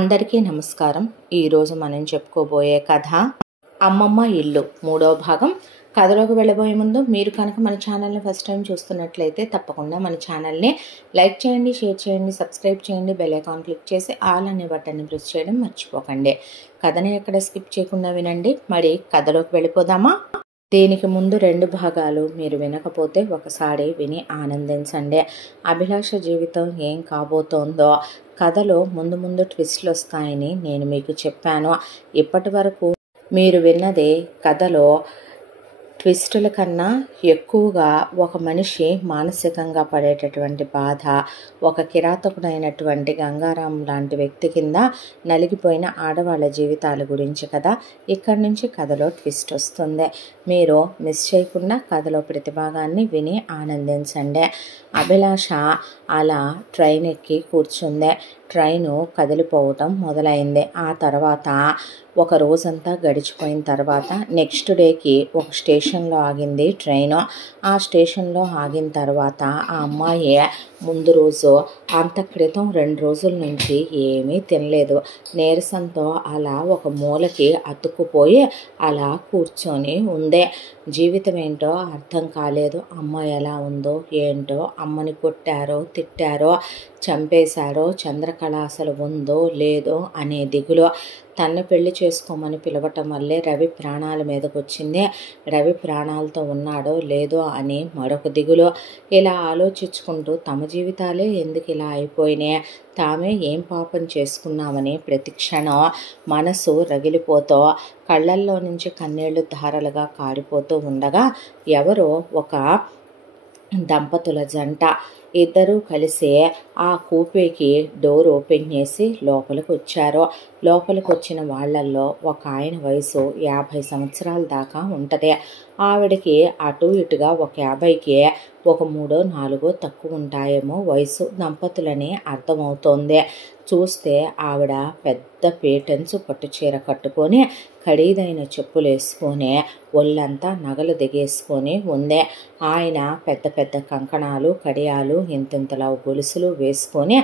అందరికీ నమస్కారం. ఈరోజు మనం చెప్పుకోబోయే కథ అమ్మమ్మ ఇల్లు మూడవ భాగం. కథలోకి వెళ్ళబోయే ముందు మీరు కనుక మన ఛానల్ని ఫస్ట్ టైం చూస్తున్నట్లయితే తప్పకుండా మన ఛానల్ని లైక్ చేయండి, షేర్ చేయండి, సబ్స్క్రైబ్ చేయండి, బెల్ ఐకాన్ క్లిక్ చేసి ఆల్ అనే బటన్ని ప్రెస్ చేయడం మర్చిపోకండి. కథని ఎక్కడ స్కిప్ చేయకుండా వినండి. మరి కథలోకి వెళ్ళిపోదామా? దీనికి ముందు 2 భాగాలు మీరు వినకపోతే ఒకసారి విని ఆనందించండి. అభిలాష జీవితం ఏం కాబోతోందో కథలో ముందు ముందు ట్విస్ట్లు వస్తాయని నేను మీకు చెప్పాను. ఇప్పటి వరకు మీరు విన్నదే కథలో ట్విస్టుల కన్నా ఎక్కువగా ఒక మనిషి మానసికంగా పడేటటువంటి బాధ, ఒక కిరాతకుడైనటువంటి గంగారాం లాంటి వ్యక్తి కింద నలిగిపోయిన ఆడవాళ్ళ జీవితాల గురించి కదా. ఇక్కడి నుంచి కథలో ట్విస్ట్ వస్తుంది. మీరు మిస్ చేయకుండా కథలో ప్రతి భాగాన్ని విని ఆనందించండి. అభిలాష అలా ట్రైన్ ఎక్కి కూర్చుంది. ట్రైను కదిలిపోవటం మొదలైంది. ఆ తర్వాత ఒక రోజంతా గడిచిపోయిన తర్వాత నెక్స్ట్ డేకి ఒక స్టేషన్లో ఆగింది ట్రైను. ఆ స్టేషన్లో ఆగిన తర్వాత ఆ అమ్మాయి ముందు రోజు అంత క్రితం 2 రోజుల నుంచి ఏమీ తినలేదు. నీరసంతో అలా ఒక మూలకి అతుక్కుపోయి అలా కూర్చొని ఉంది. జీవితం ఏంటో అర్థం కాలేదు. అమ్మ ఎలా ఉందో ఏంటో, అమ్మని కొట్టారో తిట్టారో చంపేశారో, చంద్రకళ అసలు ఉందో లేదో అనే దిగులు. తన్ను పెళ్లి చేసుకోమని పిలవటం వల్లే రవి ప్రాణాల మీదకి వచ్చింది. రవి ప్రాణాలతో ఉన్నాడో లేదో అని మరొక దిగులు. ఇలా ఆలోచించుకుంటూ తమ జీవితాలే ఎందుకు ఇలా అయిపోయినాయి, తామే ఏం పాపం చేసుకున్నామని ప్రతి క్షణం మనసు రగిలిపోతూ కళ్ళల్లో నుంచి కన్నీళ్లు ధారలుగా కారిపోతూ ఉండగా ఎవరో ఒక దంపతుల జంట ఇద్దరూ కలిసి ఆ కూపేకి డోర్ ఓపెన్ చేసి లోపలికి వచ్చారు. లోపలికి వచ్చిన వాళ్ళల్లో ఒక ఆయన వయసు 50 సంవత్సరాల దాకా ఉంటుంది. ఆవిడకి అటు ఇటుగా ఒక 50కి ఒక 3-4 తక్కువ ఉంటాయేమో వయసు. దంపతులని అర్థమవుతోంది. చూస్తే ఆవిడ పెద్ద పేటెన్స్ పట్టుచీర కట్టుకొని ఖరీదైన చెప్పులు వేసుకొని ఒళ్ళంతా నగలు దిగేసుకొని ఉంది. ఆయన పెద్ద పెద్ద కంకణాలు, కడియాలు, ఇంతింతలా గొలుసులు వేసుకొని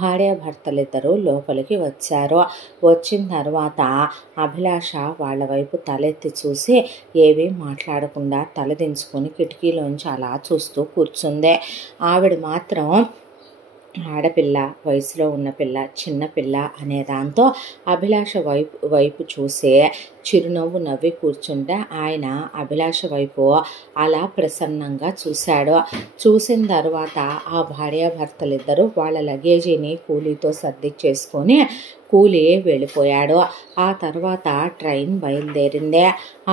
భార్యాభర్తలిద్దరూ లోపలికి వచ్చారు. వచ్చిన తర్వాత అభిలాష వాళ్ళ వైపు తలెత్తి చూసి ఏమీ మాట్లాడకుండా తలదించుకొని కిటికీలోంచి అలా చూస్తూ కూర్చుంది. ఆవిడ మాత్రం ఆడపిల్ల, వయసులో ఉన్న పిల్ల, చిన్నపిల్ల అనే దాంతో అభిలాష వైపు చూసే చిరునవ్వు నవ్వి కూర్చుంటే ఆయన అభిలాష వైపు అలా ప్రసన్నంగా చూశాడు. చూసిన తర్వాత ఆ భార్యాభర్తలిద్దరూ వాళ్ళ లగేజీని కూలీతో సర్దిచ్చేసుకొని కూలీ వెళ్ళిపోయాడు. ఆ తర్వాత ట్రైన్ బయలుదేరింది.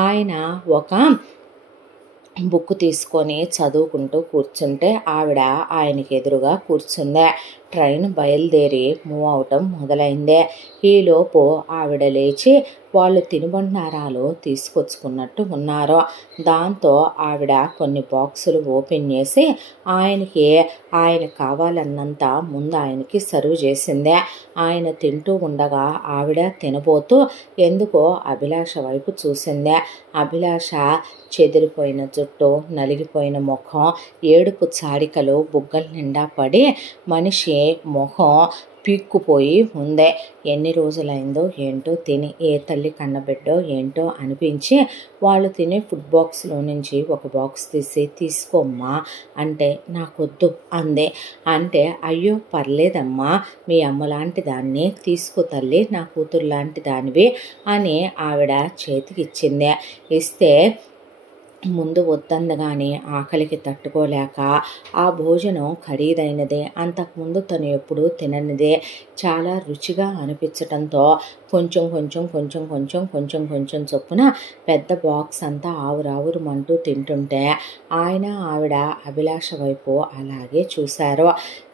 ఆయన ఒక బుక్ తీసుకొని చదువుకుంటూ కూర్చుంటే ఆవిడ ఆయనకి ఎదురుగా కూర్చుంది. ట్రైన్ బయలుదేరి మూవ్ అవటం మొదలైంది. ఈలోపు ఆవిడ లేచి వాళ్ళు తినుబండారాలు తీసుకొచ్చుకున్నట్టు ఉన్నారు. దాంతో ఆవిడ కొన్ని బాక్సులు ఓపెన్ చేసి ఆయన కావాలన్నంత ముందు ఆయనకి సర్వ్ చేసింది. ఆయన తింటూ ఉండగా ఆవిడ తినబోతూ ఎందుకో అభిలాష వైపు చూసింది. అభిలాష చెదిరిపోయిన జుట్టు, నలిగిపోయిన ముఖం, ఏడుపు చాడికలు బుగ్గల నిండా పడి మనిషి ముఖం పీక్కుపోయి ఉందే. ఎన్ని రోజులైందో ఏంటో తిని, ఏ తల్లి కన్నబిడ్డో ఏంటో అనిపించి వాళ్ళు తినే ఫుడ్ బాక్స్లో నుంచి ఒక బాక్స్ తీసుకోమ్మా అంటే నాకొద్దు అందే. అంటే అయ్యో పర్లేదమ్మా, మీ అమ్మ లాంటి దాన్ని తీసుకో తల్లి, నా కూతురు లాంటి దానివి అని ఆవిడ చేతికి ఇచ్చింది. ఇస్తే ముందు వద్దందగానే ఆకలికి తట్టుకోలేక ఆ భోజనం ఖరీదైనదే, అంతకుముందు తను ఎప్పుడూ తిననిదే, చాలా రుచిగా అనిపించటంతో కొంచెం చొప్పున పెద్ద బాక్స్ అంతా ఆవురావురమంటూ తింటుంటే ఆయన ఆవిడ అభిలాష వైపు అలాగే చూశారు.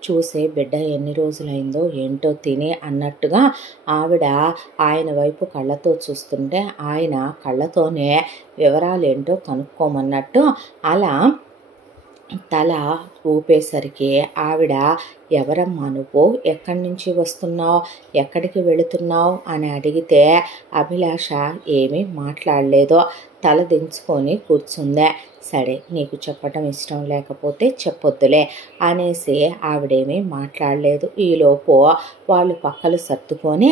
చూసి బిడ్డ ఎన్ని రోజులైందో ఏంటో తిని అన్నట్టుగా ఆవిడ ఆయన వైపు కళ్ళతో చూస్తుంటే ఆయన కళ్ళతోనే వివరాలేంటో కనుక్కోమన్నట్టు అలా తల ఊపేసరికి ఆవిడ, ఎవరమ్మా నువ్వు, ఎక్కడి నుంచి వస్తున్నావు, ఎక్కడికి వెళుతున్నావు అని అడిగితే అభిలాష ఏమీ మాట్లాడలేదు, తల దించుకొని కూర్చుందే. సరే, నీకు చెప్పటం ఇష్టం లేకపోతే చెప్పొద్దులే అనేసి ఆవిడేమీ మాట్లాడలేదు. ఈలోపు వాళ్ళు పక్కలు సర్దుకొని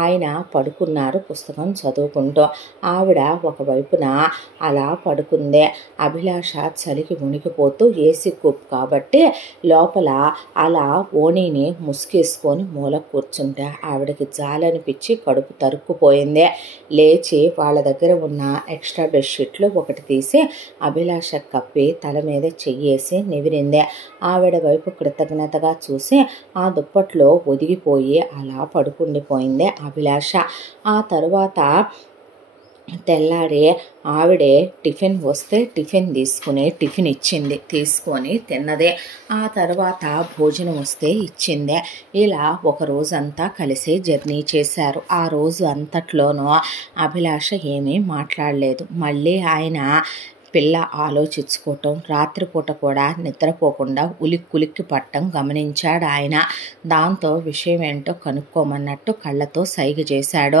ఆయన పడుకున్నారు పుస్తకం చదువుకుంటూ. ఆవిడ ఒకవైపున అలా పడుకుందే. అభిలాష చలికి వణికిపోతూ ఏసీ కూప్ కాబట్టి లోపల అలా ఓణీని ముసుగేసుకొని మూల కూర్చుంటే ఆవిడకి జాలనిపించి కడుపు తరుక్కుపోయిందే. లేచి వాళ్ళ దగ్గర ఉన్న ఎక్స్ట్రా బెడ్షీట్లు ఒకటి తీసి అభిలాష కప్పి తల మీద చెయ్యేసి నివిరిందే. ఆవిడ వైపు కృతజ్ఞతగా చూసి ఆ దుప్పట్లో ఒదిగిపోయి అలా పడుకుండిపోయిందే అభిలాష. ఆ తరువాత తెల్లారి ఆవిడే టిఫిన్ వస్తే టిఫిన్ టిఫిన్ ఇచ్చింది, తీసుకొని తిన్నదే. ఆ తర్వాత భోజనం వస్తే ఇచ్చిందే. ఇలా ఒక రోజంతా కలిసి జర్నీ చేశారు. ఆ రోజు అంతట్లోనూ అభిలాష ఏమీ మాట్లాడలేదు. మళ్ళీ ఆయన పిల్ల ఆలోచించుకోవటం, రాత్రిపూట కూడా నిద్రపోకుండా ఉలిక్కి పట్టం గమనించాడు ఆయన. దాంతో విషయం ఏంటో కనుక్కోమన్నట్టు కళ్ళతో సైగ చేశాడు.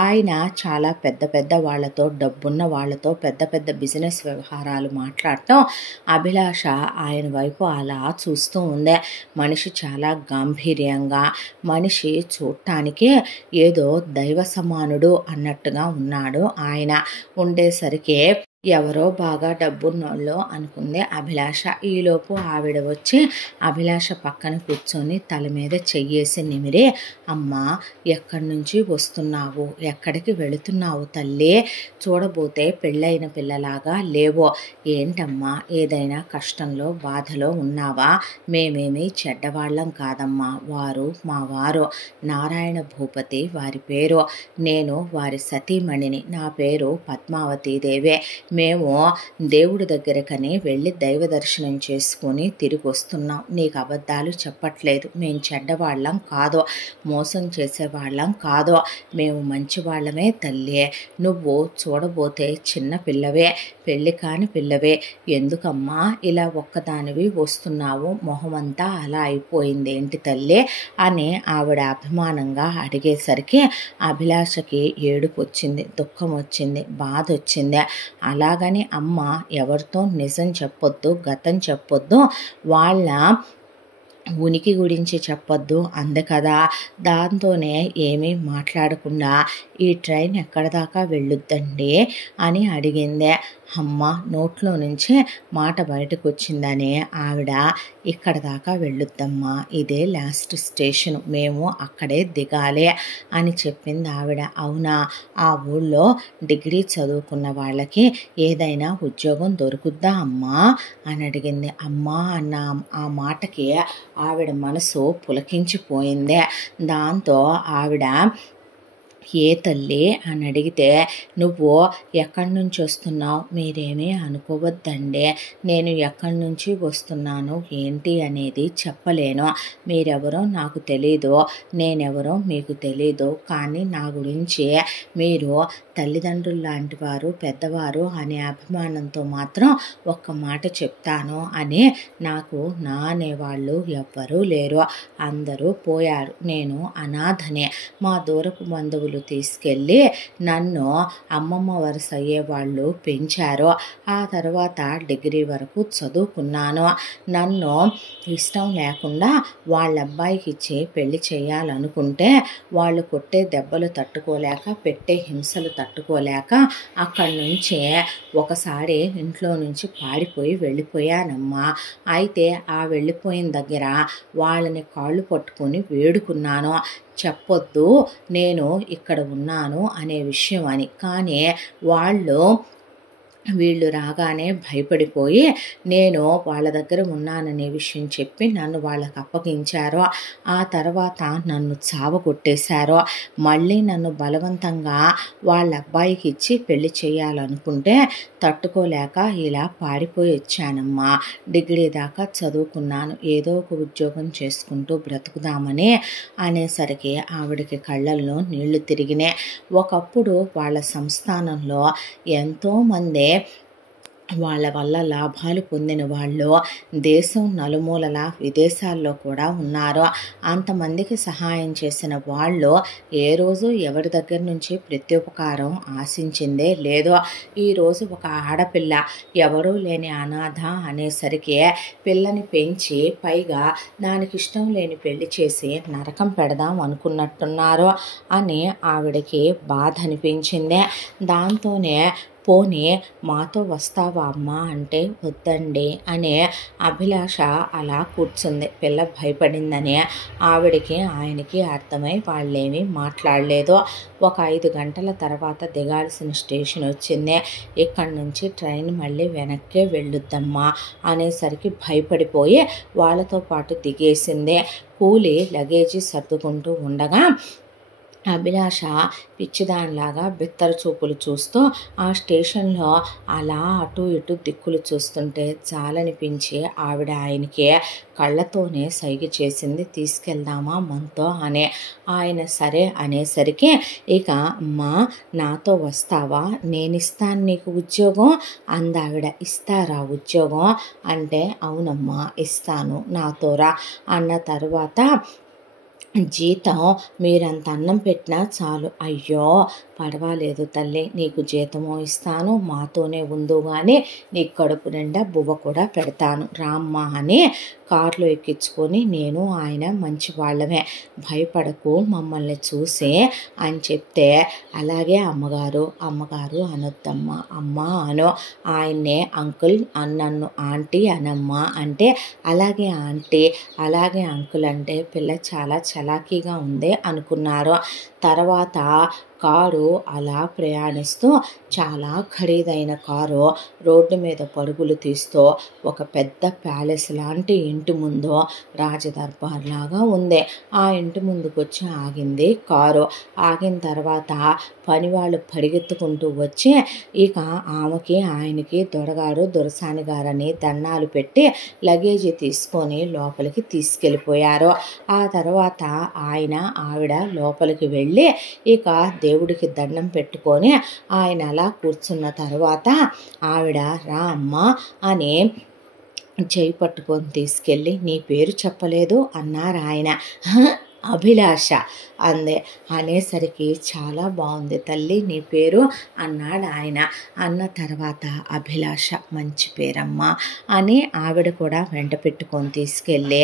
ఆయన చాలా పెద్ద పెద్ద వాళ్ళతో, డబ్బున్న వాళ్ళతో పెద్ద పెద్ద బిజినెస్ వ్యవహారాలు మాట్లాడటం అభిలాష ఆయన వైపు అలా చూస్తూ ఉందే. మనిషి చాలా గాంభీర్యంగా, మనిషి చూడటానికి ఏదో దైవ సమానుడు అన్నట్టుగా ఉన్నాడు ఆయన. ఉండేసరికి ఎవరో బాగా డబ్బున్నోళ్ళు అనుకుంది అభిలాష. ఈలోపు ఆవిడ వచ్చి అభిలాష పక్కన కూర్చొని తల మీద చెయ్యేసి నిమిరి, అమ్మా, ఎక్కడి నుంచి వస్తున్నావు, ఎక్కడికి వెళుతున్నావు తల్లి, చూడబోతే పెళ్ళైన పిల్లలాగా లేవో, ఏంటమ్మా ఏదైనా కష్టంలో బాధలో ఉన్నావా, మేమేమీ చెడ్డవాళ్ళం కాదమ్మా, వారు మా వారు, నారాయణ భూపతి వారి పేరు, నేను వారి సతీమణిని, నా పేరు పద్మావతీదేవే, మేము దేవుడి దగ్గరకని వెళ్ళి దైవ దర్శనం చేసుకుని తిరిగి వస్తున్నాం, నీకు అబద్ధాలు చెప్పట్లేదు, మేము చెడ్డవాళ్ళం కాదు, మోసం చేసేవాళ్ళం కాదు, మేము మంచివాళ్ళమే తల్లి, నువ్వు చూడబోతే చిన్న పిల్లవే, పెళ్ళి కాని పిల్లవే, ఎందుకమ్మా ఇలా ఒక్కదానివి వస్తున్నావు, మొహమంతా అలా అయిపోయింది ఏంటి తల్లి అని ఆవిడ అభిమానంగా అడిగేసరికి అభిలాషకి ఏడుపు వచ్చింది, దుఃఖం వచ్చింది, బాధ వచ్చింది. అలాగని అమ్మ ఎవరితో నిజం చెప్పొద్దు, గతం చెప్పొద్దు, వాళ్ళ ఉనికి గురించి చెప్పొద్దు అంది కదా. దాంతోనే ఏమీ మాట్లాడకుండా ఈ ట్రైన్ ఎక్కడి దాకా వెళ్ళొద్దండి అని అడిగిందే. అమ్మ నోట్లో నుంచి మాట బయటకు వచ్చిందని ఆవిడ, ఇక్కడ దాకా వెళ్ళొద్దమ్మా, ఇదే లాస్ట్ స్టేషన్, మేము అక్కడే దిగాలి అని చెప్పింది ఆవిడ. అవునా, ఆ ఊళ్ళో డిగ్రీ చదువుకున్న వాళ్ళకి ఏదైనా ఉద్యోగం దొరుకుద్దా అమ్మా అని అడిగింది. అమ్మా అన్న ఆ మాటకి ఆవిడ మనసు పులకించిపోయిందే. దాంతో ఆవిడ, ఏ తల్లి అని అడిగితే, నువ్వు ఎక్కడి నుంచి వస్తున్నావు, మీరేమీ అనుకోవద్దండి, నేను ఎక్కడి నుంచి వస్తున్నాను ఏంటి అనేది చెప్పలేను, మీరెవరో నాకు తెలీదు, నేనెవరో మీకు తెలీదు, కానీ నా గురించి మీరు తల్లిదండ్రులు లాంటి వారు, పెద్దవారు అనే అభిమానంతో మాత్రం ఒక్క మాట చెప్తాను అని, నాకు నా అనేవాళ్ళు ఎవ్వరూ లేరు, అందరూ పోయారు, నేను అనాథనే, మా దూరపు బంధువులు తీసుకెళ్ళి నన్ను అమ్మమ్మ వరుస అయ్యేవాళ్ళు పెంచారు, ఆ తర్వాత డిగ్రీ వరకు చదువుకున్నాను, నన్ను ఇష్టం లేకుండా వాళ్ళ అబ్బాయికి ఇచ్చి పెళ్లి చేయాలనుకుంటే వాళ్ళు కొట్టే దెబ్బలు తట్టుకోలేక, పెట్టే హింసలు తట్టుకోలేక అక్కడి నుంచి ఒకసారి ఇంట్లో నుంచి పారిపోయి వెళ్ళిపోయానమ్మా. అయితే ఆ వెళ్ళిపోయిన దగ్గర వాళ్ళని కాళ్ళు పట్టుకొని వేడుకున్నాను, చెప్పొద్దు నేను ఇక్కడ ఉన్నాను అనే విషయం అని, కానీ వీళ్ళు రాగానే భయపడిపోయి నేను వాళ్ళ దగ్గర ఉన్నాననే విషయం చెప్పి నన్ను వాళ్ళకి అప్పగించారు. ఆ తర్వాత నన్ను చావగొట్టేశారు. మళ్ళీ నన్ను బలవంతంగా వాళ్ళ అబ్బాయికి ఇచ్చి పెళ్లి చేయాలనుకుంటే తట్టుకోలేక ఇలా పారిపోయి వచ్చానమ్మా. డిగ్రీ దాకా చదువుకున్నాను, ఏదో ఒక ఉద్యోగం చేసుకుంటూ బ్రతుకుదామని అనేసరికి ఆవిడకి కళ్ళల్లో నీళ్లు తిరిగినాయి. ఒకప్పుడు వాళ్ళ సంస్థానంలో ఎంతోమంది వాళ్ళ వల్ల లాభాలు పొందిన వాళ్ళు దేశం నలుమూలల విదేశాల్లో కూడా ఉన్నారు. అంతమందికి సహాయం చేసిన వాళ్ళు ఏ రోజు ఎవరి దగ్గర నుంచి ప్రత్యుపకారం ఆశించిందే లేదు. ఈరోజు ఒక ఆడపిల్ల ఎవరూ లేని అనాథ అనేసరికి పిల్లని పెంచి పైగా దానికి ఇష్టం లేని పెళ్లి చేసి నరకం పెడదాం అనుకున్నట్టున్నారు అని ఆవిడకి బాధ అనిపించింది. దాంతోనే పోనీ మాతో వస్తావా అమ్మా అంటే వద్దండి అనే అభిలాష అలా కూర్చుంది. పిల్ల భయపడిందని ఆవిడకి ఆయనకి అర్థమై వాళ్ళేమీ మాట్లాడలేదు. ఒక 5 గంటల తర్వాత దిగాల్సిన స్టేషన్ వచ్చింది. ఇక్కడి నుంచి ట్రైన్ మళ్ళీ వెనక్కే వెళ్ళొద్దమ్మా అనేసరికి భయపడిపోయి వాళ్ళతో పాటు దిగేసింది. కూలి లగేజీ సర్దుకుంటూ ఉండగా అభిలాష పిచ్చిదానిలాగా బిత్తర చూపులు చూస్తూ ఆ స్టేషన్లో అలా అటు ఇటు దిక్కులు చూస్తుంటే చాలనిపించి ఆవిడ ఆయనకి కళ్ళతోనే సైగ చేసింది, తీసుకెళ్దామా మనతో అని. ఆయన సరే అనేసరికి ఇక అమ్మా నాతో వస్తావా, నేనిస్తాను నీకు ఉద్యోగం అందావిడ. ఇస్తారా ఉద్యోగం అంటే అవునమ్మా ఇస్తాను నాతో రా అన్న తర్వాత జీతం మీరంత అన్నం పెట్టినా చాలు. అయ్యో పర్వాలేదు తల్లి, నీకు జీతమో ఇస్తాను, మాతోనే ఉందో కానీ నీకు కడుపు నిండా బువ్వ కూడా పెడతాను రామ్మా అని కారులో ఎక్కించుకొని నేను ఆయన మంచి వాళ్ళమే, భయపడకు మమ్మల్ని చూసి అని చెప్తే అలాగే అమ్మగారు అమ్మగారు అనొద్దమ్మా అమ్మా అను, ఆయన్నే అంకుల్ నన్ను ఆంటీ అనమ్మా అంటే అలాగే ఆంటీ అలాగే అంకుల్ అంటే పిల్ల చాలా చలాకీగా ఉంది అనుకున్నారు. తర్వాత కారు అలా ప్రయాణిస్తూ చాలా ఖరీదైన కారు రోడ్డు మీద పరుగులు తీస్తూ ఒక పెద్ద ప్యాలెస్ లాంటి ఇంటి ముందు రాజదర్బార్ లాగా ఉంది. ఆ ఇంటి ముందుకు వచ్చి ఆగింది కారు. ఆగిన తర్వాత పనివాళ్ళు పరిగెత్తుకుంటూ వచ్చి ఇక ఆమెకి ఆయనకి దొరగారు దొరసాని గారని దండాలు పెట్టి లగేజీ తీసుకొని లోపలికి తీసుకెళ్ళిపోయారు. ఆ తర్వాత ఆయన ఆవిడ లోపలికి వెళ్ళి ఇక దేవుడికి దండం పెట్టుకొని ఆయన అలా కూర్చున్న తర్వాత ఆవిడ రా అమ్మా అని చేయి పట్టుకొని తీసుకెళ్ళి నీ పేరు చెప్పలేదు అన్నారు ఆయన. అభిలాష అందే. అనేసరికి చాలా బాగుంది తల్లి నీ పేరు అన్నాడు ఆయన. అన్న తర్వాత అభిలాష మంచి పేరమ్మా అని ఆవిడ కూడా వెంట పెట్టుకొని తీసుకెళ్ళి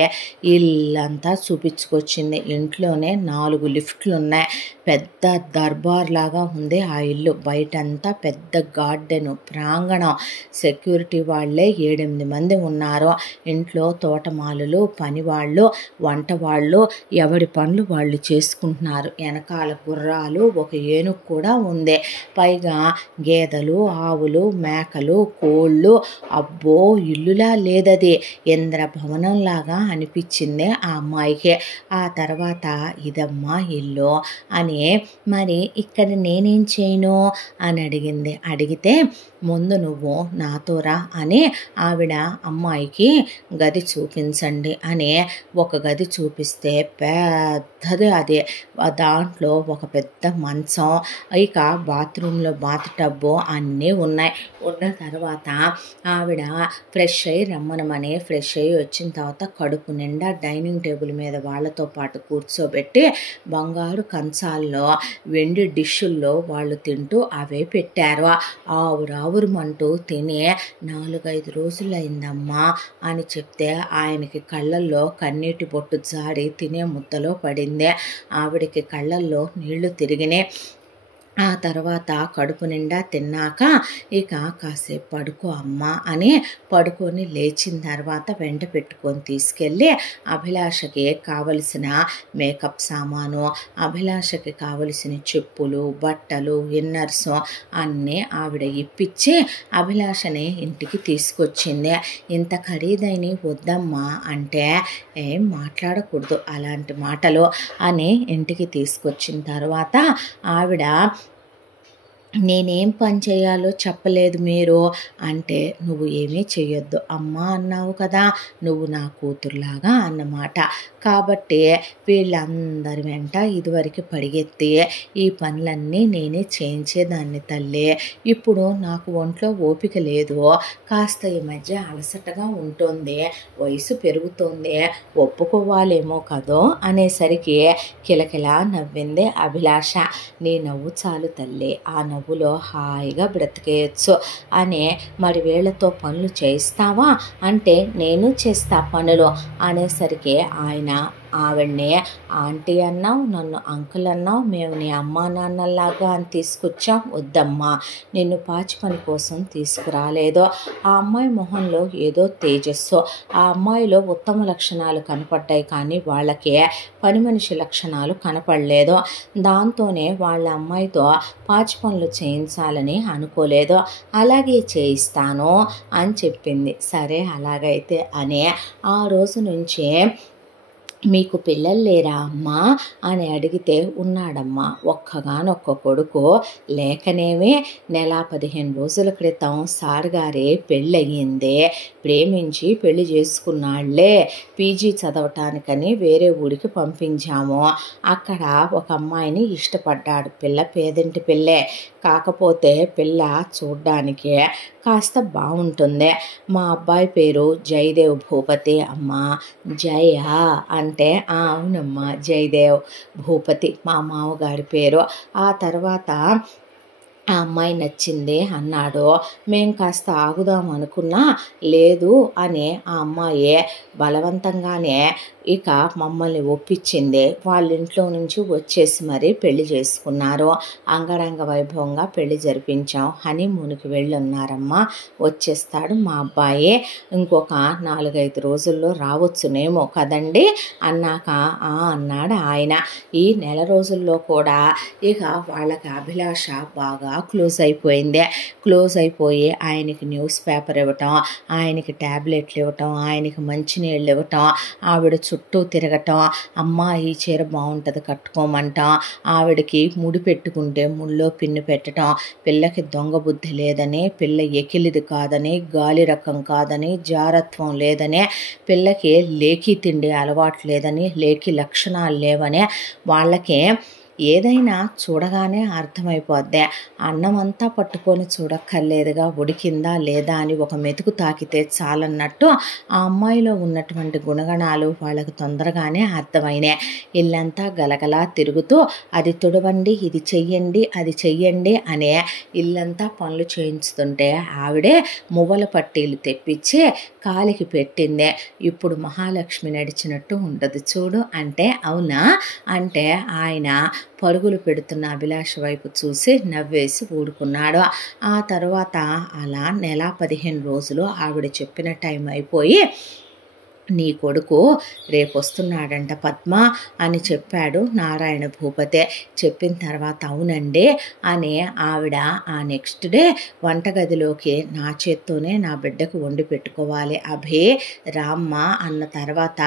ఇల్లంతా చూపించుకొచ్చింది. ఇంట్లోనే 4 లిఫ్ట్లు ఉన్నాయి. పెద్ద దర్బార్ లాగా ఉంది ఆ ఇల్లు. బయటంతా పెద్ద గార్డెను ప్రాంగణం. సెక్యూరిటీ వాళ్ళే 7-8 మంది ఉన్నారు. ఇంట్లో తోటమాలులు పనివాళ్ళు వంట వాళ్ళు ఎవరి పనులు వాళ్ళు చేసుకుంటున్నారు. వెనకాల గుర్రాలు ఒక ఏనుగు కూడా ఉంది. పైగా గేదెలు ఆవులు మేకలు కోళ్ళు. అబ్బో ఇల్లులా లేదది, ఇంద్రభవనంలాగా అనిపించింది ఆ అమ్మాయికి. ఆ తర్వాత ఇదమ్మా ఇల్లు అని మరి ఇక్కడ నేనేం చేయను అని అడిగింది. అడిగితే ముందు నువ్వు నాతో రా అని ఆవిడ అమ్మాయికి గది చూపించండి అని ఒక గది చూపిస్తే పెద్దది అది. దాంట్లో ఒక పెద్ద మంచం ఇక బాత్రూంలో బాత్ టబ్బు అన్నీ ఉన్నాయి. ఉన్న తర్వాత ఆవిడ ఫ్రెష్ అయ్యి రమ్మనమని ఫ్రెష్ అయ్యి వచ్చిన తర్వాత కడుపు నిండా డైనింగ్ టేబుల్ మీద వాళ్ళతో పాటు కూర్చోబెట్టి బంగారు కంచాల్లో వెండి డిష్షుల్లో వాళ్ళు తింటూ అవే పెట్టారు. ఆవురావురమంటూ తిని 4-5 రోజులైందమ్మా అని చెప్తే ఆయనకి కళ్ళల్లో కన్నీటి బొట్టు జారి తినే ముద్దలో పడింది. ఆవిడకి కళ్ళల్లో నీళ్లు తిరిగినాయి. ఆ తర్వాత కడుపు నిండా తిన్నాక ఇక కాసేపు పడుకో అమ్మా అని పడుకొని లేచిన తర్వాత వెంట పెట్టుకొని తీసుకెళ్ళి అభిలాషకి కావలసిన మేకప్ సామాను అభిలాషకి కావలసిన చెప్పులు బట్టలు ఇన్నర్స్ అన్నీ ఆవిడ ఇప్పించి అభిలాషని ఇంటికి తీసుకొచ్చింది. ఇంత ఖరీదైన వద్దమ్మా అంటే ఏం మాట్లాడకూడదు అలాంటి మాటలు అని ఇంటికి తీసుకొచ్చిన తర్వాత ఆవిడ నేనేం పని చేయాలో చెప్పలేదు మీరు అంటే, నువ్వు ఏమీ చెయ్యొద్దు అమ్మా అన్నావు కదా, నువ్వు నా కూతురులాగా అన్నమాట. కాబట్టి వీళ్ళందరి వెంట ఇదివరకు పరిగెత్తి ఈ పనులన్నీ నేనే చేయించేదాన్ని తల్లి. ఇప్పుడు నాకు ఒంట్లో ఓపిక లేదు, కాస్త ఈ మధ్య అలసటగా ఉంటుంది, వయసు పెరుగుతోంది, ఒప్పుకోవాలేమో కదో అనేసరికి కిలకిలా నవ్వింది అభిలాష. నీ నవ్వు చాలు తల్లి, ఆ నవ్వులో హాయిగా బ్రతికేయచ్చు అని. మరి వీళ్ళతో పనులు చేయిస్తావా అంటే, నేను చేస్తా పనులు అనేసరికి ఆయన ఆవిడ్ని ఆంటీ అన్నావు, నన్ను అంకుల్ అన్నావు, మేము నీ అమ్మా నాన్నలాగా అని తీసుకొచ్చాం. వద్దమ్మా, నిన్ను పాచి పని కోసం తీసుకురాలేదు. ఆ అమ్మాయి మొహంలో ఏదో తేజస్సు, ఆ అమ్మాయిలో ఉత్తమ లక్షణాలు కనపడ్డాయి, కానీ వాళ్ళకి పని మనిషి లక్షణాలు కనపడలేదు. దాంతోనే వాళ్ళ అమ్మాయితో పాచి పనులు చేయించాలని అనుకోలేదు. అలాగే చేయిస్తాను అని చెప్పింది. సరే అలాగైతే అని ఆ రోజు నుంచే మీకు పిల్లలు లేరా అమ్మా అని అడిగితే, ఉన్నాడమ్మా, ఒక్కగానొక్క కొడుకు. లేకనేమే నెల 15 రోజుల క్రితం సార్ గారే పెళ్ళయింది, ప్రేమించి పెళ్లి చేసుకున్నాళ్లే. పీజీ చదవటానికని వేరే ఊరికి పంపించాము. అక్కడ ఒక అమ్మాయిని ఇష్టపడ్డాడు. పిల్ల పేదింటి పిల్లే, కాకపోతే పిల్ల చూడ్డానికి కాస్త బాగుంటుంది. మా అబ్బాయి పేరు జయదేవ్ భూపతి. అమ్మ జయ అంటే అవునమ్మా, జయదేవ్ భూపతి మా మామగారి పేరు. ఆ తర్వాత ఆ అమ్మాయి నచ్చింది అన్నాడు. మేం కాస్త ఆగుదాం అనుకున్నా, లేదు అని ఆ అమ్మాయి బలవంతంగానే ఇక మమ్మల్ని ఒప్పించింది. వాళ్ళ ఇంట్లో నుంచి వచ్చేసి మరీ పెళ్లి చేసుకున్నారు. అంగరంగ వైభవంగా పెళ్లి జరిపించాం. హనీమూన్కి వెళ్ళున్నారమ్మా, వచ్చేస్తాడు మా అబ్బాయి, ఇంకొక 4-5 రోజుల్లో రావచ్చునేమో కదండి అన్నాక అన్నాడు ఆయన. ఈ నెల రోజుల్లో కూడా ఇక వాళ్ళకి అభిలాష బాగా క్లోజ్ అయిపోయింది. క్లోజ్ అయిపోయి ఆయనకి న్యూస్ పేపర్ ఇవ్వటం, ఆయనకి ట్యాబ్లెట్లు ఇవ్వటం, ఆయనకి మంచినీళ్ళు ఇవ్వటం, ఆవిడ చుట్టూ తిరగటం, అమ్మ ఈ చీర బాగుంటుంది కట్టుకోమంటాం, ఆవిడకి ముడి పెట్టుకుంటే ముళ్ళో పిన్ను పెట్టడం, పిల్లకి దొంగ బుద్ధి లేదని, పిల్ల ఎకిలిది కాదని, గాలి రకం కాదని, జారత్వం లేదని, పిల్లకి లేఖీ తిండి అలవాటు లేదని, లేఖీ లక్షణాలు లేవని, వాళ్ళకి ఏదైనా చూడగానే అర్థమైపోద్ది. అన్నమంతా పట్టుకొని చూడక్కర్లేదుగా, ఉడికిందా లేదా అని ఒక మెతుకు తాకితే చాలన్నట్టు ఆ అమ్మాయిలో ఉన్నటువంటి గుణగణాలు వాళ్ళకు తొందరగానే అర్థమైనాయి. ఇల్లంతా గలగలా తిరుగుతూ అది తుడవండి, ఇది చెయ్యండి, అది చెయ్యండి అనే ఇల్లంతా పనులు చేయించుతుంటే ఆవిడే మువ్వల పట్టీలు తెప్పించి కాలికి పెట్టిందే. ఇప్పుడు మహాలక్ష్మి నడిచినట్టు ఉండదు చూడు అంటే, అవునా అంటే ఆయన పరుగులు పెడుతున్న అభిలాష వైపు చూసి నవ్వేసి ఊడుకున్నాడు. ఆ తర్వాత అలా నెల 15 రోజులు ఆవిడ చెప్పిన టైం అయిపోయి, నీ కొడుకు రేపు వస్తున్నాడంట పద్మ అని చెప్పాడు నారాయణ భూపతే. చెప్పిన తర్వాత అవునండి అని ఆవిడ ఆ నెక్స్ట్ డే వంటగదిలోకి నా చేత్తోనే నా బిడ్డకు వండి పెట్టుకోవాలి అభి రామ్మ అన్న తర్వాత,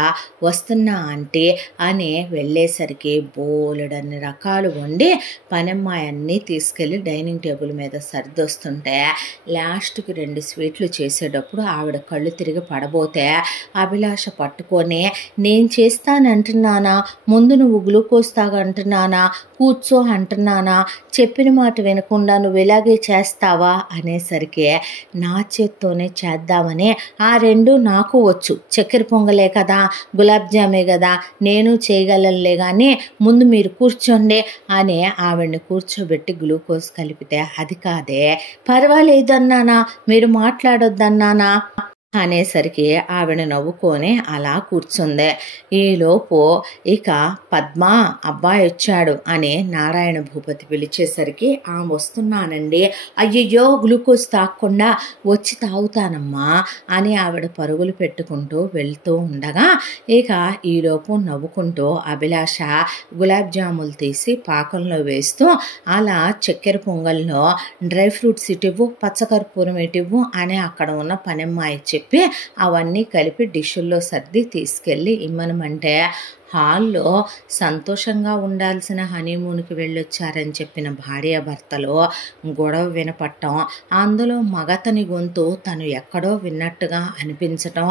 వస్తున్నా ఆంటీ అని వెళ్ళేసరికి బోలెడన్ని రకాలు వండి పనమ్మాయి అన్నీ తీసుకెళ్ళి డైనింగ్ టేబుల్ మీద సర్దొస్తుంటే, లాస్ట్కి 2 స్వీట్లు చేసేటప్పుడు ఆవిడ కళ్ళు తిరిగి పడబోతే అభిలాష పట్టుకొని, నేను చేస్తానంటున్నానా, ముందు నువ్వు గ్లూకోజ్ తాగంటున్నానా, కూర్చో అంటున్నానా, చెప్పిన మాట వినకుండా నువ్వు ఇలాగే చేస్తావా అనేసరికి, నా చేత్తోనే చేద్దామని, ఆ 2 నాకు వచ్చు, చక్కెర పొంగలే కదా, గులాబ్ జామే కదా, నేను చేయగలనులే కానీ ముందు మీరు కూర్చోండి అని ఆవిడ్ని కూర్చోబెట్టి గ్లూకోజ్ కలిపితే, అది కాదే పర్వాలేదన్నానా, మీరు మాట్లాడొద్దన్నానా అనేసరికి ఆవిడ నవ్వుకొని అలా కూర్చుంది. ఈలోపు ఇక పద్మ అబ్బాయి వచ్చాడు అని నారాయణ భూపతి పిలిచేసరికి, వస్తున్నానండి, అయ్యయ్యో గ్లూకోజ్ తాగకుండా, వచ్చి తాగుతానమ్మా అని ఆవిడ పరుగులు పెట్టుకుంటూ వెళ్తూ ఉండగా, ఇక ఈలోపు నవ్వుకుంటూ అభిలాష గులాబ్ జాములు తీసి పాకంలో వేస్తూ, అలా చక్కెర పొంగల్లో డ్రై ఫ్రూట్స్ ఇటివ్వు, పచ్చకర్పూరం ఇటివ్వు అని అక్కడ ఉన్న పనమ్మాయి చెప్పి అవన్నీ కలిపి డిష్యుల్లో సర్ది తీసుకెళ్ళి ఇమ్మనమంటే, హాల్లో సంతోషంగా ఉండాల్సిన హనీమూన్కి వెళ్ళొచ్చారని చెప్పిన భార్యాభర్తలు గొడవ వినపడటం, అందులో మగతని గొంతు తను ఎక్కడో విన్నట్టుగా అనిపించటం.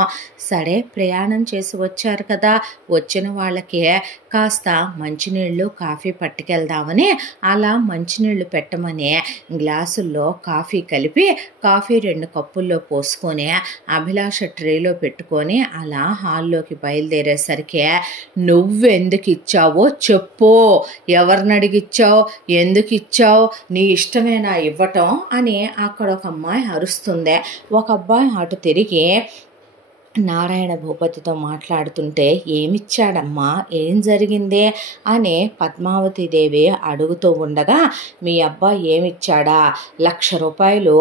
సరే ప్రయాణం చేసి వచ్చారు కదా, వచ్చిన వాళ్ళకి కాస్త మంచినీళ్ళు కాఫీ పట్టుకెళ్దామని అలా మంచినీళ్ళు పెట్టమని గ్లాసుల్లో కాఫీ కలిపి కాఫీ 2 కప్పుల్లో పోసుకొని అభిలాష ట్రేలో పెట్టుకొని అలా హాల్లోకి బయలుదేరేసరికి నువ్వెందుకు ఇచ్చావో చెప్పు, ఎవరిని అడిగిచ్చావు, ఎందుకు ఇచ్చావు, నీ ఇష్టమేనా ఇవ్వటం అని అక్కడ ఒక అమ్మాయి అరుస్తుంది. ఒక అబ్బాయి అటు తిరిగి నారాయణ భూపతితో మాట్లాడుతుంటే ఏమిచ్చాడమ్మా, ఏం జరిగింది అని పద్మావతీదేవి అడుగుతూ ఉండగా, మీ అబ్బాయి ఏమిచ్చాడా, 1,00,000 రూపాయలు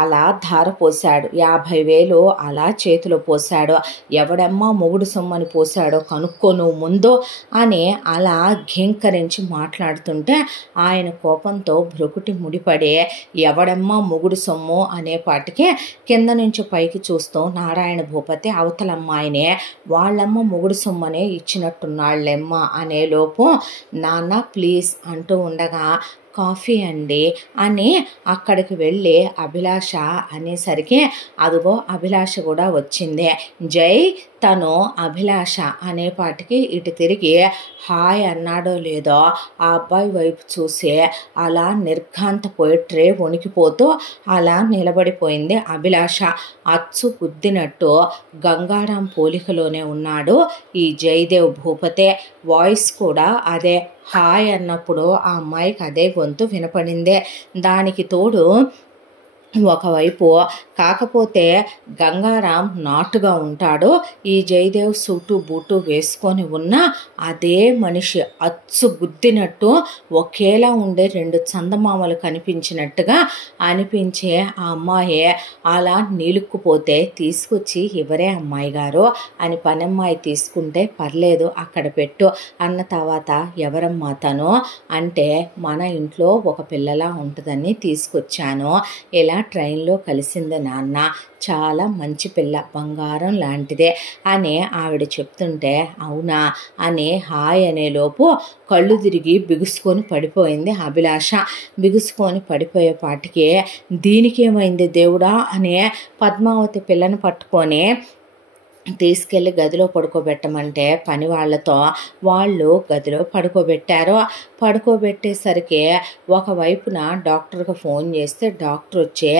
అలా ధారపోశాడు, 50,000 అలా చేతిలో పోశాడు, ఎవడమ్మా మొగుడు సొమ్మని పోశాడో కనుక్కో నువ్వు ముందు అని అలా ఘీంకరించి మాట్లాడుతుంటే ఆయన కోపంతో భ్రుకుటి ముడిపడి ఎవడమ్మా మొగుడు సొమ్ము అనేపాటికి కింద నుంచి పైకి చూస్తూ నారాయణ భూపతి అవతల అమ్మాయినే వాళ్ళమ్మ మొగుడు సొమ్మనే ఇచ్చినట్టున్నాళ్ళెమ్మ అనే లోపు నాన్న ప్లీజ్ అంటూ ఉండగా కాఫీ అండి అని అక్కడికి వెళ్ళి అభిలాష అనేసరికి అదిగో అభిలాష కూడా వచ్చింది. జై తను అభిలాష అనేపాటికి ఇటు తిరిగి హాయ్ అన్నాడో లేదో ఆ అబ్బాయి వైపు చూసి అలా నిర్ఘాంతపోయి ట్రే వణికిపోతూ అలా నిలబడిపోయింది అభిలాష. అచ్చు గుద్దినట్టు గంగారాం పోలికలోనే ఉన్నాడు ఈ జయదేవ్ భూపతే. వాయిస్ కూడా అదే, హాయ్ అన్నప్పుడు ఆ అమ్మాయికి అదే గొంతు వినపడిందే. దానికి తోడు ఒకవైపు కాకపోతే గంగారాం నాటుగా ఉంటాడు, ఈ జయదేవ్ సూటు బూటు వేసుకొని ఉన్న అదే మనిషి అచ్చు గుద్దినట్టు ఒకేలా ఉండే 2 చందమామలు కనిపించినట్టుగా అనిపించే ఆ అమ్మాయి అలా నీలుక్కుపోతే తీసుకొచ్చి ఎవరే అమ్మాయి గారు అని పనమ్మాయి తీసుకుంటే పర్లేదు అక్కడ పెట్టు అన్న తర్వాత ఎవరమ్మా తను అంటే మన ఇంట్లో ఒక పిల్లలా ఉంటుందని తీసుకొచ్చాను, ఇలా ట్రైన్లో కలిసింది నాన్న, చాలా మంచి పిల్ల, బంగారం లాంటిదే అని ఆవిడ చెప్తుంటే అవునా అని హాయ్ అనేలోపు కళ్ళు తిరిగి బిగుసుకొని పడిపోయింది అభిలాష. బిగుసుకొని పడిపోయేపాటికి దీనికేమైంది దేవుడా అని పద్మావతి పిల్లని పట్టుకొని తీసుకెళ్ళి గదిలో పడుకోబెట్టమంటే పని వాళ్ళతో వాళ్ళు గదిలో పడుకోబెట్టారు. పడుకోబెట్టేసరికి ఒకవైపున డాక్టర్కి ఫోన్ చేస్తే డాక్టర్ వచ్చి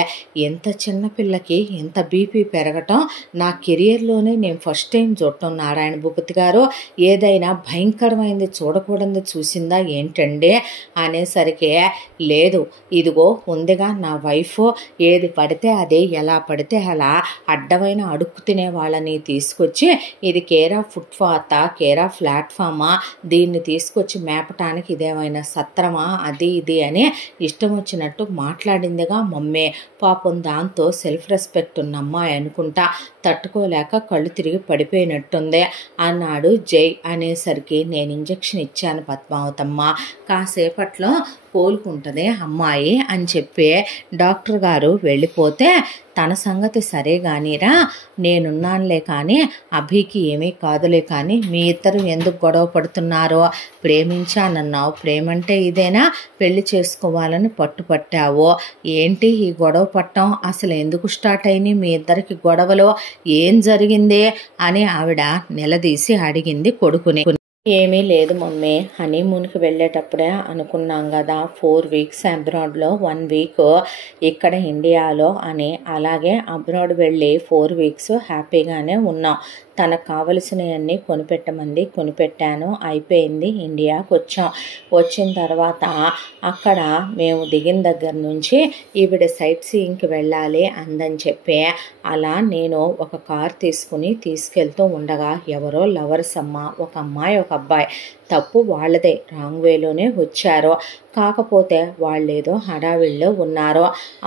ఎంత చిన్న పిల్లకి ఎంత బీపీ పెరగటం నా కెరియర్లోనే నేను ఫస్ట్ టైం చూడటం నారాయణ భూపతి గారు, ఏదైనా భయంకరమైంది చూడకూడదు చూసిందా ఏంటండి అనేసరికి లేదు ఇదిగో ఉందిగా నా వైఫ్, ఏది పడితే అదే ఎలా పడితే అలా అడ్డమైన అడుక్కు తినే వాళ్ళని తీసుకొచ్చి ఇది కేరా ఫుట్పాతా కేరా ప్లాట్ఫామా, దీన్ని తీసుకొచ్చి మేపటానికి ఇదేమైనా సత్రమా అది ఇది అని ఇష్టం వచ్చినట్టు మాట్లాడిందిగా మమ్మే. పాపం దాంతో సెల్ఫ్ రెస్పెక్ట్ ఉన్న అమ్మాయి అనుకుంటా తట్టుకోలేక కళ్ళు తిరిగి పడిపోయినట్టుంది అన్నాడు జై. అనేసరికి నేను ఇంజెక్షన్ ఇచ్చాను పద్మావతమ్మ, కాసేపట్లో కోలుకుంటుంది అమ్మాయి అని చెప్పి డాక్టర్ గారు వెళ్ళిపోతే తన సంగతి సరే గానీరా, నేనున్నానులే కానీ అభికి ఏమీ కాదులే కానీ మీ ఇద్దరు ఎందుకు గొడవ పడుతున్నారో, ప్రేమించానన్నావు, ప్రేమంటే ఇదేనా, పెళ్లి చేసుకోవాలని పట్టుపట్టావు, ఏంటి ఈ గొడవ పట్టం, అసలు ఎందుకు స్టార్ట్ అయినాయి మీ ఇద్దరికి గొడవలో, ఏం జరిగింది అని ఆవిడ నిలదీసి అడిగింది కొడుకుని. ఏమీ లేదు మమ్మీ, హనీమూన్కి వెళ్ళేటప్పుడే అనుకున్నాం కదా 4 వీక్స్ అబ్రాడ్లో 1 వీక్ ఇక్కడ ఇండియాలో అని, అలాగే అబ్రాడ్ వెళ్ళి 4 వీక్స్ హ్యాపీగానే ఉన్నాం. తనకు కావలసినవన్నీ కొనిపెట్టమంది, కొనిపెట్టాను, అయిపోయింది. ఇండియాకి వచ్చాం. వచ్చిన తర్వాత అక్కడ మేము దిగిన దగ్గర నుంచి ఈవిడ సైట్ సీయింగ్కి వెళ్ళాలి అందని చెప్పి అలా నేను ఒక కార్ తీసుకుని తీసుకెళ్తూ ఉండగా ఎవరో లవర్స్ అమ్మ, ఒక అమ్మాయి ఒక అబ్బాయి, తప్పు వాళ్ళదే, రాంగ్ వేలోనే వచ్చారు. కాకపోతే వాళ్ళేదో హడావిడిలో ఉన్నారు.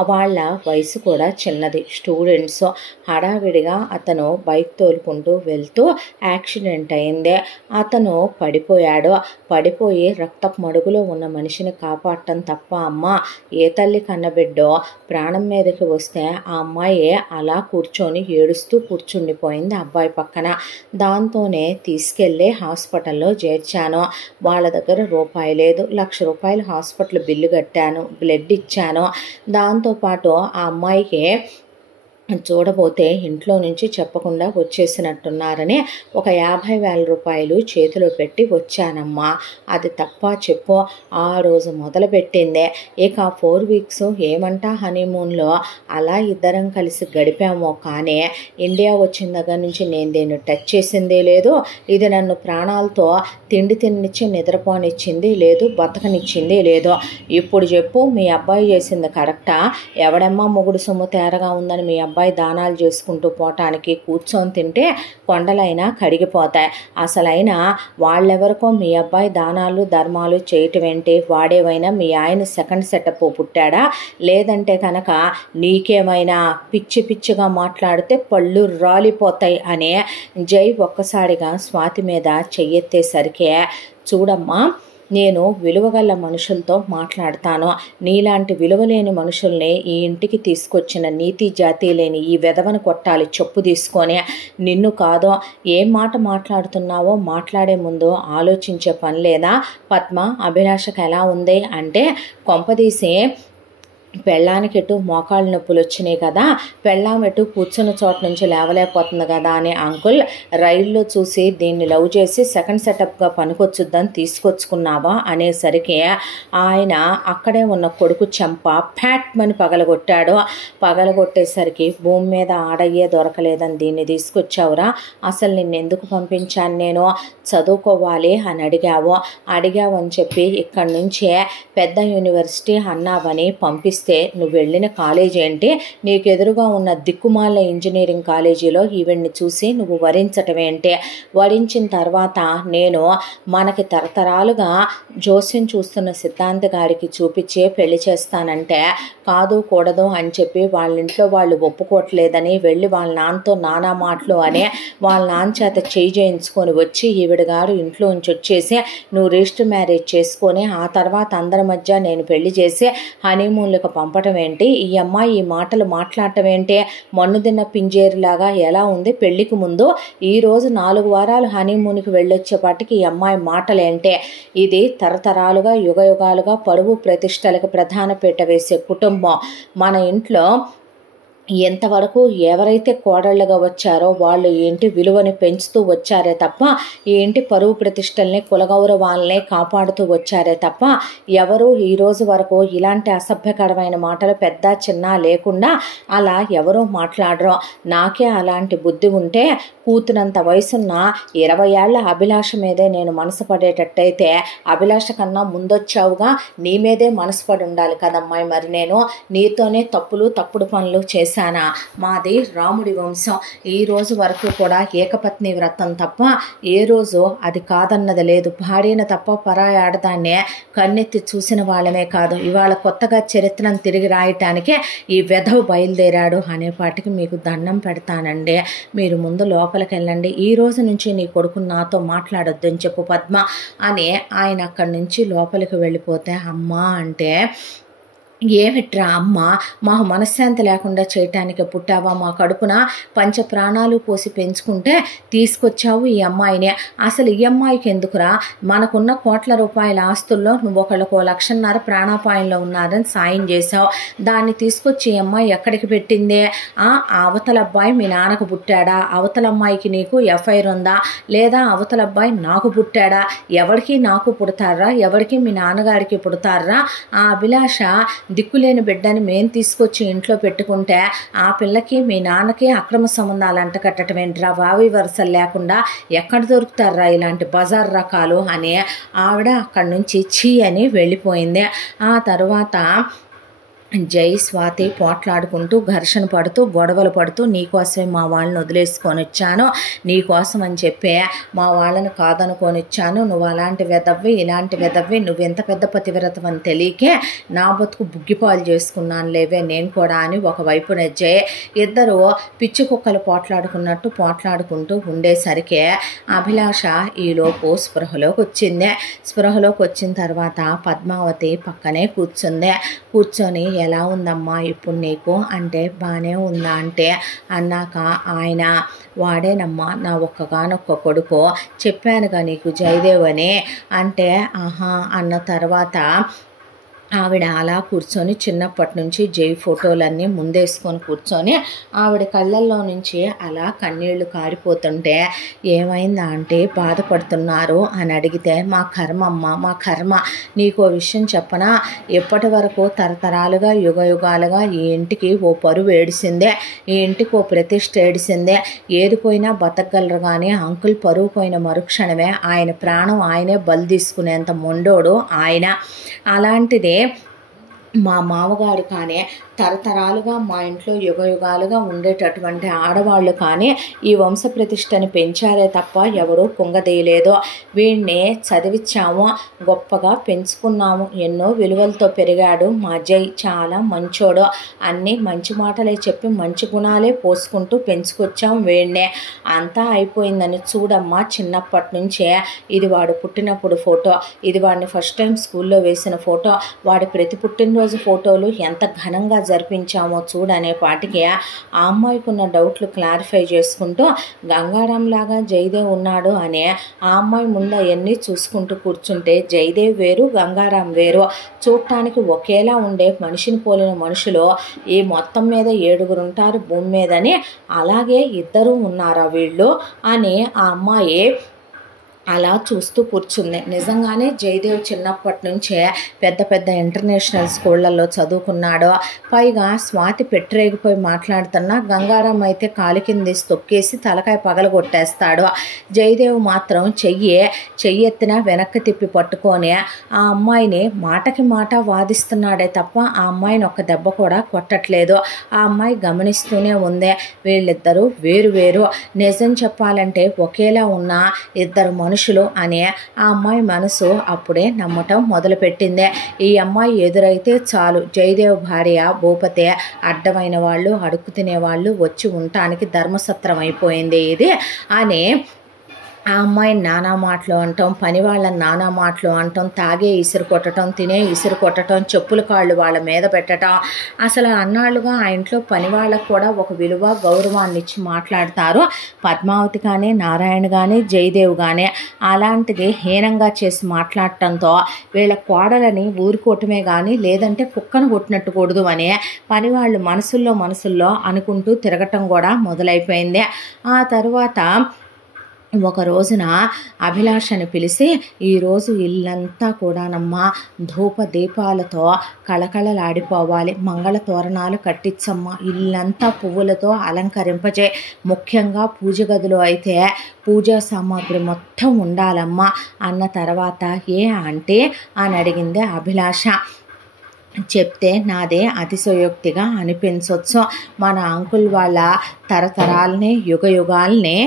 వాళ్ళ వయసు కూడా చిన్నది, స్టూడెంట్స్. హడావిడిగా అతను బైక్ తోలుకుంటూ వెళ్తూ యాక్సిడెంట్ అయింది. అతను పడిపోయాడు. పడిపోయి రక్తపు మడుగులో ఉన్న మనిషిని కాపాడటం తప్ప అమ్మ, ఏ తల్లి కన్నబిడ్డో ప్రాణం మీదకి వస్తే ఆ అమ్మాయి అలా కూర్చొని ఏడుస్తూ కూర్చుండిపోయింది అబ్బాయి పక్కన. దాంతోనే తీసుకెళ్ళి హాస్పిటల్లో చేర్చాను. వాళ్ళ దగ్గర రూపాయి లేదు. 1,00,000 రూపాయలు హాస్పిటల్ బిల్లు కట్టాను, బ్లడ్ ఇచ్చాను. దాంతోపాటు ఆ అమ్మాయికి చూడబోతే ఇంట్లో నుంచి చెప్పకుండా వచ్చేసినట్టున్నారని ఒక 50,000 రూపాయలు చేతిలో పెట్టి వచ్చానమ్మా. అది తప్ప చెప్పు. ఆ రోజు మొదలుపెట్టిందే. ఇక 4 వీక్స్ ఏమంటా హనీమూన్లో అలా ఇద్దరం కలిసి గడిపామో కానీ ఇండియా వచ్చిన దగ్గర నుంచి నేను దీన్ని టచ్ చేసిందే లేదు. ఇది నన్ను ప్రాణాలతో తిండి తినిచ్చి నిద్రపోనిచ్చింది లేదు, బతకనిచ్చింది లేదు. ఇప్పుడు చెప్పు, మీ అబ్బాయి చేసింది కరెక్టా? ఎవడమ్మా మొగుడు సొమ్ము తేరగా ఉందని మీ అబ్బాయి దానాలు చేసుకుంటూ పోవటానికి కూర్చొని తింటే కొండలైనా కడిగిపోతాయి. అసలైనా వాళ్ళెవరికో మీ అబ్బాయి దానాలు ధర్మాలు చేయటం ఏంటి? వాడేవైనా మీ ఆయన సెకండ్ సెటప్ పుట్టాడా? లేదంటే కనుక నీకేమైనా పిచ్చి పిచ్చిగా మాట్లాడితే పళ్ళు రాలిపోతాయి అని జై ఒక్కసారిగా స్వాతి మీద చెయ్యెత్తేసరికి, చూడమ్మా, నేను విలువగల మనుషులతో మాట్లాడతాను. నీలాంటి విలువలేని మనుషుల్ని ఈ ఇంటికి తీసుకొచ్చిన నీతి జాతి లేని ఈ వెధవను కొట్టాలి చెప్పు తీసుకొని. నిన్ను కాదో, ఏం మాట మాట్లాడుతున్నావో మాట్లాడే ముందు ఆలోచించే పని లేదా? పద్మ, అభిలాషకు ఎలా ఉంది అంటే, కొంపదీసి పెళ్ళానికి ఎటు మోకాళ్ళ నొప్పులు వచ్చినాయి కదా, పెళ్ళాం ఎటు కూర్చున్న చోట నుంచి లేవలేకపోతుంది కదా అని అంకుల్ రైల్లో చూసి దీన్ని లవ్ చేసి సెకండ్ సెటప్గా పనికొచ్చుద్దని తీసుకొచ్చుకున్నావా అనేసరికి ఆయన అక్కడే ఉన్న కొడుకు చెంప ఫ్యాట్మని పగలగొట్టాడు. పగలగొట్టేసరికి భూమి మీద ఆడయ్యే దొరకలేదని దీన్ని తీసుకొచ్చావురా, అసలు నిన్ను ఎందుకు పంపించాను నేను? చదువుకోవాలి అని అడిగావని చెప్పి ఇక్కడి నుంచే పెద్ద యూనివర్సిటీ అన్నావని పంపిస్తే నువ్వు వెళ్ళిన కాలేజీ ఏంటి? నీకు ఎదురుగా ఉన్న దిక్కుమాల ఇంజనీరింగ్ కాలేజీలో ఈవెన్ని చూసి నువ్వు వరించటం ఏంటి? వరించిన తర్వాత నేను మనకి తరతరాలుగా జోస్యం చూస్తున్న సిద్ధాంత గారికి చూపించి పెళ్లి చేస్తానంటే కాదు కూడదు అని చెప్పి వాళ్ళ ఇంట్లో వాళ్ళు ఒప్పుకోవట్లేదని వెళ్ళి వాళ్ళ నాన్నతో నానా మాటలు అని వాళ్ళ నాన్న చేత చేయి చేయించుకొని వచ్చి ఈవిడ గారు ఇంట్లో నుంచి వచ్చేసి నువ్వు రిజిస్టర్ మ్యారేజ్ చేసుకొని ఆ తర్వాత అందరి మధ్య నేను పెళ్లి చేసి హనీమూన్లకు పంపటం ఏంటి? ఈ అమ్మాయి ఈ మాటలు మాట్లాడటం ఏంటి? మన్నుదిన్న పింజేరులాగా ఎలా ఉంది పెళ్లికి ముందు? ఈరోజు 4 వారాలు హనీమూన్కి వెళ్ళొచ్చేపాటికి ఈ అమ్మాయి మాటలేంటే? ఇది తరతరాలుగా యుగయుగాలుగా పరువు ప్రతిష్టలకు ప్రధాన పీట వేసే కుటుంబం. మన ఇంట్లో ఎంతవరకు ఎవరైతే కోడళ్ళగా వచ్చారో వాళ్ళు ఏంటి విలువని పెంచుతూ వచ్చారే తప్ప ఈ ఇంటి పరువు ప్రతిష్టల్ని కులగౌరవాలనే కాపాడుతూ వచ్చారే తప్ప ఎవరు ఈ రోజు వరకు ఇలాంటి అసభ్యకరమైన మాటలు పెద్ద చిన్న లేకుండా అలా ఎవరూ మాట్లాడరు. నాకే అలాంటి బుద్ధి ఉంటే కూతురంత వయసున్న 20 ఏళ్ల అభిలాష మీదే నేను మనసు పడేటట్టయితే అభిలాష కన్నా ముందొచ్చావుగా, నీ మీదే మనసు పడి ఉండాలి కదమ్మాయి. మరి నేను నీతోనే తప్పుడు పనులు చేశానా? మాది రాముడి వంశం. ఈ రోజు వరకు కూడా ఏకపత్ని వ్రతం తప్ప ఏ రోజు అది కాదన్నది లేదు. భార్యను తప్ప పరాయి ఆడదాన్నే కన్నెత్తి చూసిన వాళ్ళమే కాదు, ఇవాళ కొత్తగా చరిత్రను తిరిగి రాయటానికి ఈ వెధవ బయలుదేరాడు అనేపాటికి మీకు దండం పెడతానండి. మీరు ముందు లోపలికి వెళ్ళండి. ఈ రోజు నుంచి నీ కొడుకు నాతో మాట్లాడొద్దని చెప్పు పద్మ అని ఆయన అక్కడి నుంచి లోపలికి వెళ్ళిపోతే, అమ్మా అంటే ఏమిట్రా అమ్మ, మా మనశ్శాంతి లేకుండా చేయటానికి పుట్టావా? మా కడుపున పంచ ప్రాణాలు పోసి పెంచుకుంటే తీసుకొచ్చావు ఈ అమ్మాయిని. అసలు ఈ అమ్మాయికి ఎందుకురా? మనకున్న కోట్ల రూపాయల ఆస్తుల్లో నువ్వు ఒకళ్ళకు 1,00,000 ప్రాణాపాయంలో ఉన్నారని సాయం చేసావు. దాన్ని తీసుకొచ్చి ఈ అమ్మాయి ఎక్కడికి పెట్టింది? అవతల అబ్బాయి మీ నాన్నకు పుట్టాడా? అవతల అమ్మాయికి నీకు ఎఫ్ఐఆర్ ఉందా? లేదా అవతల అబ్బాయి నాకు పుట్టాడా? ఎవరికి నాకు పుడతారా? ఎవరికి మీ నాన్నగారికి పుడతారా? ఆ అభిలాష దిక్కులేని బిడ్డని మేము తీసుకొచ్చి ఇంట్లో పెట్టుకుంటే ఆ పిల్లకి మీ నాన్నకి అక్రమ సంబంధాలు అంటకట్టడం ఏంట్రా? వావి వరుసలు లేకుండా ఎక్కడ దొరుకుతారా ఇలాంటి బజార్ రకాలు అని ఆవిడ అక్కడి నుంచి ఛీ అని వెళ్ళిపోయింది. ఆ తర్వాత జై స్వాతి పోట్లాడుకుంటూ ఘర్షణ పడుతూ గొడవలు పడుతూ నీకోసమే మా వాళ్ళని వదిలేసుకొని వచ్చాను, నీకోసం అని చెప్పే మా వాళ్ళని కాదనుకొని వచ్చాను, నువ్వు అలాంటి వెదవ్వి ఇలాంటి వెదవ్వి, నువ్వు ఎంత పెద్ద పతివ్రతం అని తెలియకే నా బతుకు బుగ్గిపాలు చేసుకున్నాను లేవే నేను కూడా అని ఒకవైపు జయ ఇద్దరు పిచ్చి కుక్కలు పోట్లాడుకున్నట్టు పోట్లాడుకుంటూ ఉండేసరికి అభిలాష ఈలోపు స్పృహలోకి వచ్చింది. స్పృహలోకి వచ్చిన తర్వాత పద్మావతి పక్కనే కూర్చొని ఎలా ఉందమ్మా ఇప్పుడు నీకు అంటే బాగానే ఉందా అంటే అన్నాక ఆయన వాడేనమ్మా నా ఒక్కగానొక్క కొడుకు, చెప్పానుగా నీకు జయదేవ్ అని అంటే ఆహా అన్న తర్వాత ఆవిడ అలా కూర్చొని చిన్నప్పటి నుంచి జై ఫోటోలన్నీ ముందేసుకొని కూర్చొని ఆవిడ కళ్ళల్లో నుంచి అలా కన్నీళ్లు కారిపోతుంటే ఏమైందా అంటే బాధపడుతున్నారు అని అడిగితే మా కర్మ అమ్మ మా కర్మ, నీకో విషయం చెప్పనా, ఎప్పటి వరకు తరతరాలుగా యుగాలుగా ఈ ఇంటికి ఓ పరువు ఏడిసిందే, ఈ ఇంటికి ఓ ప్రతిష్ఠ ఏడిసిందే, ఏది పోయినా బతకగలరు కానీ అంకుల్ పరువు పోయిన మరుక్షణమే ఆయన ప్రాణం ఆయనే బలి తీసుకునేంత మొండోడు ఆయన. అలాంటిదే మా మామగారు కానీ తరతరాలుగా మా ఇంట్లో యుగాలుగా ఉండేటటువంటి ఆడవాళ్ళు కానీ ఈ వంశ ప్రతిష్టని పెంచారే తప్ప ఎవరూ కుంగదీయలేదు. వీడిని చదివించాము, గొప్పగా పెంచుకున్నాము, ఎన్నో విలువలతో పెరిగాడు మా జై, చాలా మంచోడు, అన్నీ మంచి మాటలే చెప్పి మంచి గుణాలే పోసుకుంటూ పెంచుకొచ్చాం వీడినే. అంతా అయిపోయిందని చూడమ్మా చిన్నప్పటి నుంచే ఇది వాడు పుట్టినప్పుడు ఫోటో, ఇది వాడిని ఫస్ట్ టైం స్కూల్లో వేసిన ఫోటో, వాడి ప్రతి పుట్టినరోజు ఫోటోలు ఎంత ఘనంగా జరిపించామో చూడనే పాటికి ఆ అమ్మాయికి ఉన్న డౌట్లు క్లారిఫై చేసుకుంటూ గంగారాం లాగా జయదేవ్ ఉన్నాడు అని ఆ అమ్మాయి ముందు అవన్నీ చూసుకుంటూ కూర్చుంటే జయదేవ్ వేరు గంగారాం వేరు, చూడటానికి ఒకేలా ఉండే మనిషిని పోలిన మనుషులు ఈ మొత్తం మీద 7 ఉంటారు భూమి మీదని, అలాగే ఇద్దరు ఉన్నారా వీళ్ళు అని ఆ అమ్మాయి అలా చూస్తూ కూర్చుంది. నిజంగానే జయదేవ్ చిన్నప్పటి నుంచే పెద్ద ఇంటర్నేషనల్ స్కూళ్ళల్లో చదువుకున్నాడు. పైగా స్వాతి పెట్టిరేగిపోయి మాట్లాడుతున్నా గంగారాం అయితే కాలు కింద తొక్కేసి తలకాయ పగలగొట్టేస్తాడు. జయదేవ్ మాత్రం చెయ్యెత్తిన వెనక్కి తిప్పి పట్టుకొని ఆ అమ్మాయిని మాటకి మాట వాదిస్తున్నాడే తప్ప ఆ అమ్మాయిని ఒక్క దెబ్బ కూడా కొట్టట్లేదు. ఆ అమ్మాయి గమనిస్తూనే ఉంది. వీళ్ళిద్దరూ వేరు, నిజం చెప్పాలంటే ఒకేలా ఉన్న ఇద్దరు మనుషులు అనే ఆ అమ్మాయి మనసు అప్పుడే నమ్మటం మొదలుపెట్టింది. ఈ అమ్మాయి ఎదురైతే చాలు జయదేవ్ భార్య భూపతే అడ్డమైన వాళ్ళు అడుక్కు తినేవాళ్ళు వచ్చి ఉండటానికి ధర్మసత్రం అయిపోయింది ఇది అని ఆ అమ్మాయిని నానా మాటలు అంటాం, పని వాళ్ళని నానా మాటలు అంటాం, తాగే ఇసురు కొట్టడం, తినే ఇసురు కొట్టడం, చెప్పుల కాళ్ళు వాళ్ళ మీద పెట్టడం, అసలు అన్నాళ్ళుగా ఆ ఇంట్లో పని వాళ్ళకు కూడా ఒక విలువ గౌరవాన్ని ఇచ్చి మాట్లాడతారు. పద్మావతి కానీ నారాయణ కానీ జయదేవ్ కానీ అలాంటిది హీనంగా చేసి మాట్లాడటంతో వీళ్ళ కోడలని ఊరుకోవటమే కానీ లేదంటే కుక్కను కొట్టినట్టు కూడదు అని పని వాళ్ళు మనసుల్లో అనుకుంటూ తిరగటం కూడా మొదలైపోయింది. ఆ తర్వాత ఒక రోజున అభిలాషని పిలిచి ఈరోజు ఇల్లంతా కూడానమ్మా ధూప దీపాలతో కళకళలాడిపోవాలి, మంగళ తోరణాలు కట్టించమ్మా, ఇల్లంతా పువ్వులతో అలంకరింపజే, ముఖ్యంగా పూజ గదిలో అయితే పూజా సామాగ్రి మొత్తం ఉండాలమ్మా అన్న తర్వాత ఏ అంటే అని అడిగింది అభిలాష. చెప్తే నాదే అతిశయోక్తిగా అనిపించవచ్చు, మన అంకుల్ వాళ్ళ తరతరాలని యుగాల్ని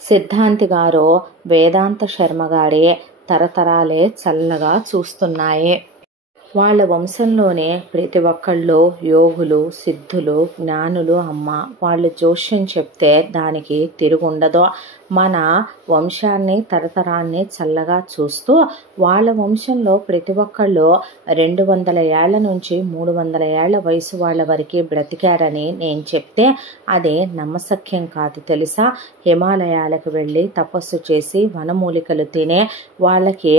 సిద్ధాంతి గారు వేదాంత శర్మ గారి తరతరాలే చల్లగా చూస్తున్నాయి. వాళ్ళ వంశంలోనే ప్రతి ఒక్కళ్ళు యోగులు సిద్ధులు జ్ఞానులు అమ్మ, వాళ్ళు జోష్యం చెప్తే దానికి తిరుగుండదు. మన వంశాన్ని తరతరాన్ని చల్లగా చూస్తూ వాళ్ళ వంశంలో ప్రతి ఒక్కళ్ళు 200 ఏళ్ల నుంచి 300 ఏళ్ల వయసు వాళ్ళ వరకు బ్రతికారని నేను చెప్తే అదే నమ్మశక్యం కాదు తెలుసా. హిమాలయాలకు వెళ్ళి తపస్సు చేసి వనమూలికలు తినే వాళ్ళకి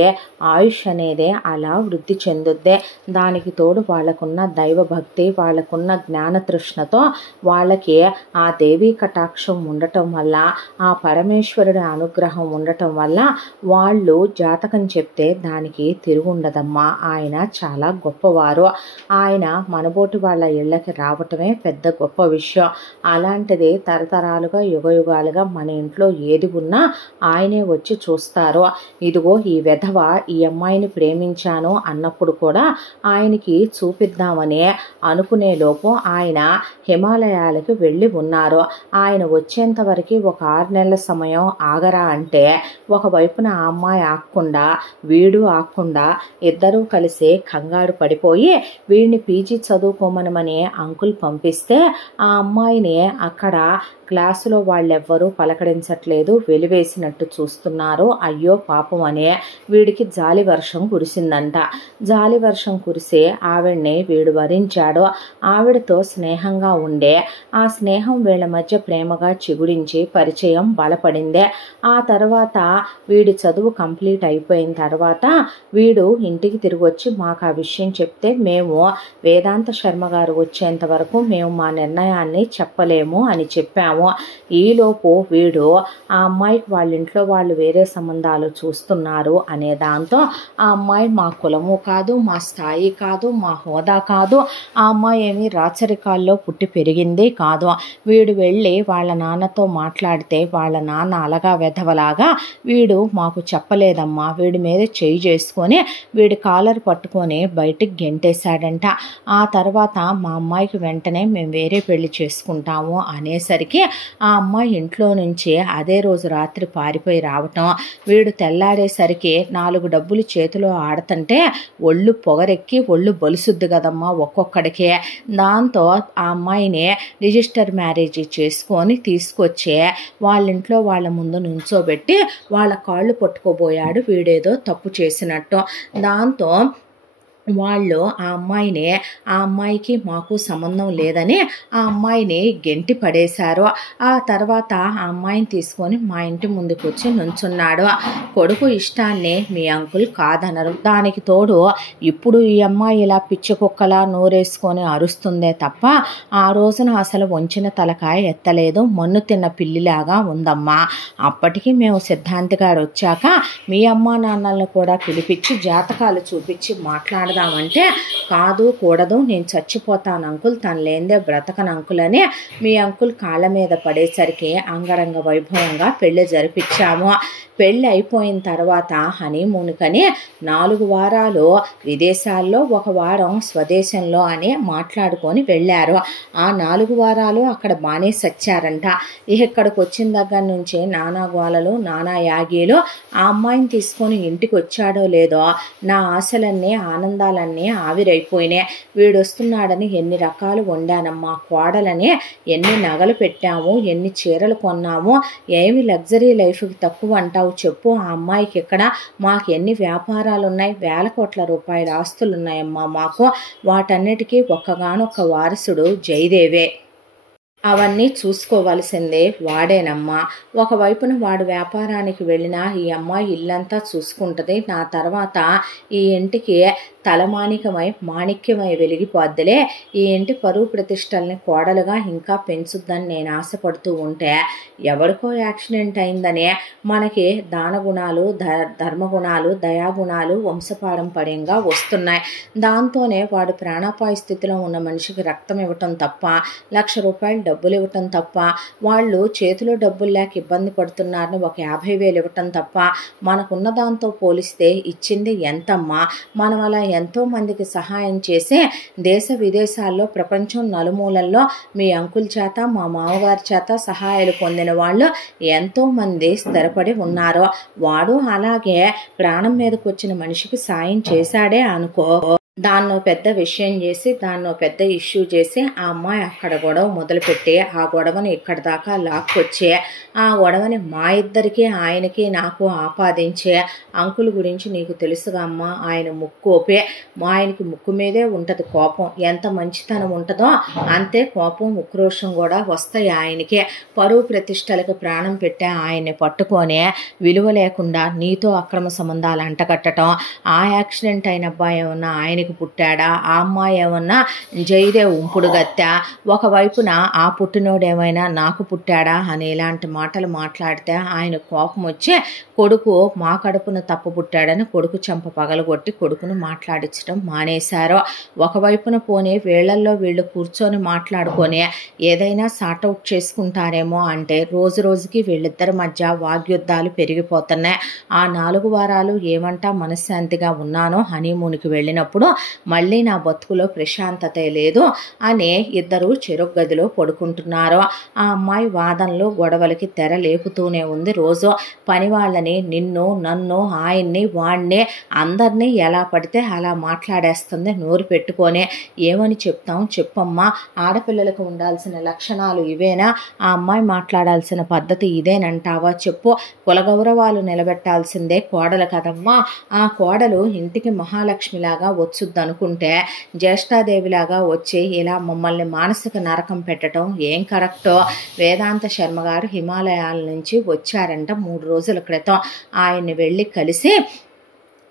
ఆయుష్ అనేది అలా వృద్ధి చెందుద్దే. దానికి తోడు వాళ్ళకున్న దైవభక్తి వాళ్ళకున్న జ్ఞానతృష్ణతో వాళ్ళకి ఆ దేవీ కటాక్షం ఉండటం వల్ల ఆ పరమేశ్వరుడి అనుగ్రహం ఉండటం వల్ల వాళ్ళు జాతకం చెప్తే దానికి తిరుగుండదమ్మా. ఆయన చాలా గొప్పవారు. ఆయన మనబోటి వాళ్ళ ఇళ్ళకి రావటమే పెద్ద గొప్ప విషయం. అలాంటిది తరతరాలుగా యుగాలుగా మన ఇంట్లో ఏది ఉన్నా ఆయనే వచ్చి చూస్తారు. ఇదిగో ఈ వెధవ ఈ అమ్మాయిని ప్రేమించాను అన్నప్పుడు కూడా ఆయనకి చూపిద్దామని అనుకునేలోపు ఆయన హిమాలయాలకు వెళ్ళి ఉన్నారు. ఆయన వచ్చేంత వరకు ఒక 6 నెలల సమయం ఆగరా అంటే ఒకవైపున ఆ అమ్మాయి ఆగకుండా వీడు ఆగకుండా ఇద్దరూ కలిసి కంగారు పడిపోయి వీడిని పీజీ చదువుకోమనమని అంకుల్ పంపిస్తే ఆ అమ్మాయిని అక్కడ క్లాసులో వాళ్ళెవ్వరూ పలకరించట్లేదు, వెలివేసినట్టు చూస్తున్నారు. అయ్యో పాపం అనే వీడికి జాలి వర్షం కురిసిందంట. జాలి వర్షం కురిసి ఆవిడ్ని వీడు వరించాడు. ఆవిడతో స్నేహంగా ఉండే ఆ స్నేహం వీళ్ళ మధ్య ప్రేమగా చిగురించి పరిచయం బలపడిందే. ఆ తర్వాత వీడి చదువు కంప్లీట్ అయిపోయిన తర్వాత వీడు ఇంటికి తిరిగి వచ్చి మాకు ఆ విషయం చెప్తే మేము వేదాంత శర్మ గారు వచ్చేంత వరకు మేము మా నిర్ణయాన్ని చెప్పలేము అని చెప్పాము. ఈలోపు వీడు ఆ అమ్మాయికి వాళ్ళ ఇంట్లో వాళ్ళు వేరే సంబంధాలు చూస్తున్నారు అనే దాంతో ఆ అమ్మాయి మా కులము కాదు, మా స్థాయి కాదు, మా హోదా కాదు, ఆ అమ్మాయి ఏమి రాచరికాల్లో పుట్టి పెరిగింది కాదు. వీడు వెళ్ళి వాళ్ళ నాన్నతో మాట్లాడితే వాళ్ళ నాన్న అలగా వెధవలాగా వీడు మాకు చెప్పలేదమ్మా, వీడి మీద చేయి చేసుకొని వీడి కాలర్ పట్టుకొని బయటికి గెంటేశాడంట. ఆ తర్వాత మా అమ్మాయికి వెంటనే మేము వేరే పెళ్లి చేసుకుంటాము అనేసరికి ఆ అమ్మాయి ఇంట్లో నుంచి అదే రోజు రాత్రి పారిపోయి రావటం, వీడు తెల్లారేసరికి 4 డబ్బులు చేతిలో ఆడుతుంటే ఒళ్ళు పొగరెక్కి ఒళ్ళు బలుసుద్ది కదమ్మా ఒక్కొక్కడికే. దాంతో ఆ అమ్మాయిని రిజిస్టర్ మ్యారేజ్ చేసుకొని తీసుకొచ్చే వాళ్ళ ఇంట్లో వాళ్ళ ముందు నుంచోబెట్టి వాళ్ళ కాళ్ళు పట్టుకోబోయాడు వీడేదో తప్పు చేసినట్టు. దాంతో వాళ్ళు ఆ అమ్మాయికి మాకు సంబంధం లేదని ఆ అమ్మాయిని గెంటి పడేశారు. ఆ తర్వాత ఆ అమ్మాయిని తీసుకొని మా ఇంటి ముందుకు వచ్చి నుంచున్నాడు. కొడుకు ఇష్టాన్ని మీ అంకుల్ కాదనరు. దానికి తోడు ఇప్పుడు ఈ అమ్మాయి ఇలా పిచ్చి కుక్కలా నోరేసుకొని అరుస్తుందే తప్ప ఆ రోజున అసలు వంచిన తలకాయ ఎత్తలేదు, మన్ను తిన్న పిల్లిలాగా ఉందమ్మా. అప్పటికి మేము సిద్ధాంతి గారు వచ్చాక మీ అమ్మా నాన్నలను కూడా పిలిపించి జాతకాలు చూపించి మాట్లాడదామంటే కాదు కూడదు, నేను చచ్చిపోతాను అంకుల్, తను లేనిదే బ్రతకను అంకుల్ అని మీ అంకుల్ కాళ్ళ మీద పడేసరికి అంగరంగ వైభవంగా పెళ్లి జరిపించాము. పెళ్ళి అయిపోయిన తర్వాత హనీమూన్కని 4 వారాలు విదేశాల్లో 1 వారం స్వదేశంలో అని మాట్లాడుకొని వెళ్ళారు. ఆ 4 వారాలు అక్కడ బాగానే సచ్చారంట. ఇక్కడికి వచ్చిన దగ్గర నుంచి నానా గోలలు నానా యాగీలు. ఆ అమ్మాయిని తీసుకొని ఇంటికి వచ్చాడో లేదో నా ఆశలన్నీ ఆనందాలన్నీ ఆవిరైపోయినాయి. వీడు వస్తున్నాడని ఎన్ని రకాలు వండానమ్మా, కోడలని ఎన్ని నగలు పెట్టాము, ఎన్ని చీరలు కొన్నాము, ఏమి లగ్జరీ లైఫ్కి తక్కువ అంటావు చెప్పు. ఆ అమ్మాయికి ఇక్కడ మాకు ఎన్ని వ్యాపారాలు ఉన్నాయి, వేల కోట్ల రూపాయల ఆస్తులు ఉన్నాయమ్మా మాకు. వాటన్నిటికీ ఒక్కగానొక్క వారసుడు జయదేవే. అవన్నీ చూసుకోవలసిందే వాడేనమ్మా. ఒకవైపున వాడు వ్యాపారానికి వెళ్ళినా ఈ అమ్మాయి ఇల్లంతా చూసుకుంటుంది. నా తర్వాత ఈ ఇంటికి తలమానికమై మాణిక్యమై వెలిగిపోద్దులే. ఈ ఇంటి పరువు ప్రతిష్టల్ని కోడలుగా ఇంకా పెంచుద్దని నేను ఆశపడుతూ ఉంటే ఎవరికో యాక్సిడెంట్ అయిందనే మనకి దానగుణాలు, ధర్మగుణాలు, దయాగుణాలు వంశపారంపర్యంగా వస్తున్నాయి. దాంతోనే వాడు ప్రాణాపాయ స్థితిలో ఉన్న మనిషికి రక్తం ఇవ్వటం తప్ప, 1,00,000 రూపాయలు డబ్బులు ఇవ్వటం తప్ప, వాళ్ళు చేతిలో డబ్బులు లేక ఇబ్బంది పడుతున్నారని ఒక 50,000 ఇవ్వటం తప్ప మనకున్న దాంతో పోలిస్తే ఇచ్చింది ఎంతమ్మా. మనం అలా ఎంతో మందికి సహాయం చేసి దేశ విదేశాల్లో ప్రపంచం నలుమూలల్లో మీ అంకుల్ చేత మా మామగారి చేత సహాయాలు పొందిన వాళ్ళు ఎంతో మంది స్థిరపడి ఉన్నారు. వాడు అలాగే ప్రాణం మీదకి వచ్చిన మనిషికి సాయం చేశాడే అనుకో, దాన్నో పెద్ద విషయం చేసి దాన్నో పెద్ద ఇష్యూ చేసి ఆ అమ్మాయి అక్కడ గొడవ మొదలుపెట్టి ఆ గొడవని ఇక్కడి దాకా లాక్కొచ్చే ఆ గొడవని మా ఇద్దరికి ఆయనకి నాకు ఆపాదించే అంకుల్ గురించి నీకు తెలుసుగా అమ్మ, ఆయన ముక్కోపే. ఆయనకి ముక్కు మీదే ఉంటుంది కోపం. ఎంత మంచితనం ఉంటుందో అంతే కోపం ఉక్రోషం కూడా వస్తాయి ఆయనకి. పరువు ప్రతిష్టలకు ప్రాణం పెట్టే ఆయన్ని పట్టుకొని విలువ లేకుండా నీతో అక్రమ సంబంధాలు అంటగట్టడం, ఆ యాక్సిడెంట్ అయిన అబ్బాయి ఏమన్నా ఆయనకి పుట్టాడా, ఆ అమ్మాయి ఏమన్నా జయదేవ్ ఉంపుడు గత్తా, ఒకవైపున ఆ పుట్టినోడేమైనా నాకు పుట్టాడా అని ఇలాంటి మాటలు మాట్లాడితే ఆయన కోపం వచ్చి కొడుకు మా కడుపున తప్పు పుట్టాడని కొడుకు చెంప పగలగొట్టి కొడుకును మాట్లాడించడం మానేశారు. ఒకవైపున పోనీ వీళ్ళల్లో వీళ్ళు కూర్చొని మాట్లాడుకొని ఏదైనా సార్ట్అవుట్ చేసుకుంటారేమో అంటే రోజు రోజుకి వీళ్ళిద్దరి మధ్య వాగ్యుద్ధాలు పెరిగిపోతున్నాయి. ఆ 4 వారాలు ఏమంటా మనశ్శాంతిగా ఉన్నానో హనీమూన్కి వెళ్ళినప్పుడు మళ్ళీ నా బతుకులో ప్రశాంతతే లేదు అని ఇద్దరు చెరొక గదిలో పడుకుంటున్నారు. ఆ అమ్మాయి వాదనలు గొడవలకి తెర లేపుతూనే ఉంది. రోజు పని వాళ్ళని, నిన్ను, నన్ను, ఆయన్ని, వాణ్ణి, అందరినీ ఎలా పడితే అలా మాట్లాడేస్తుంది నోరు పెట్టుకొని. ఏమని చెప్తాం చెప్పమ్మా, ఆడపిల్లలకు ఉండాల్సిన లక్షణాలు ఇవేనా? ఆ అమ్మాయి మాట్లాడాల్సిన పద్ధతి ఇదేనంటావా చెప్పు. కులగౌరవాలు నిలబెట్టాల్సిందే కోడలు కదమ్మా. ఆ కోడలు ఇంటికి మహాలక్ష్మిలాగా వచ్చుద్దనుకుంటే జ్యేష్ఠాదేవిలాగా వచ్చి ఇలా మమ్మల్ని మానసిక నరకం పెట్టడం ఏం కరెక్టో. వేదాంత శర్మ గారు హిమాలయాల నుంచి వచ్చారంట 3 రోజుల క్రితం. ఆయన్ని వెళ్ళి కలిసి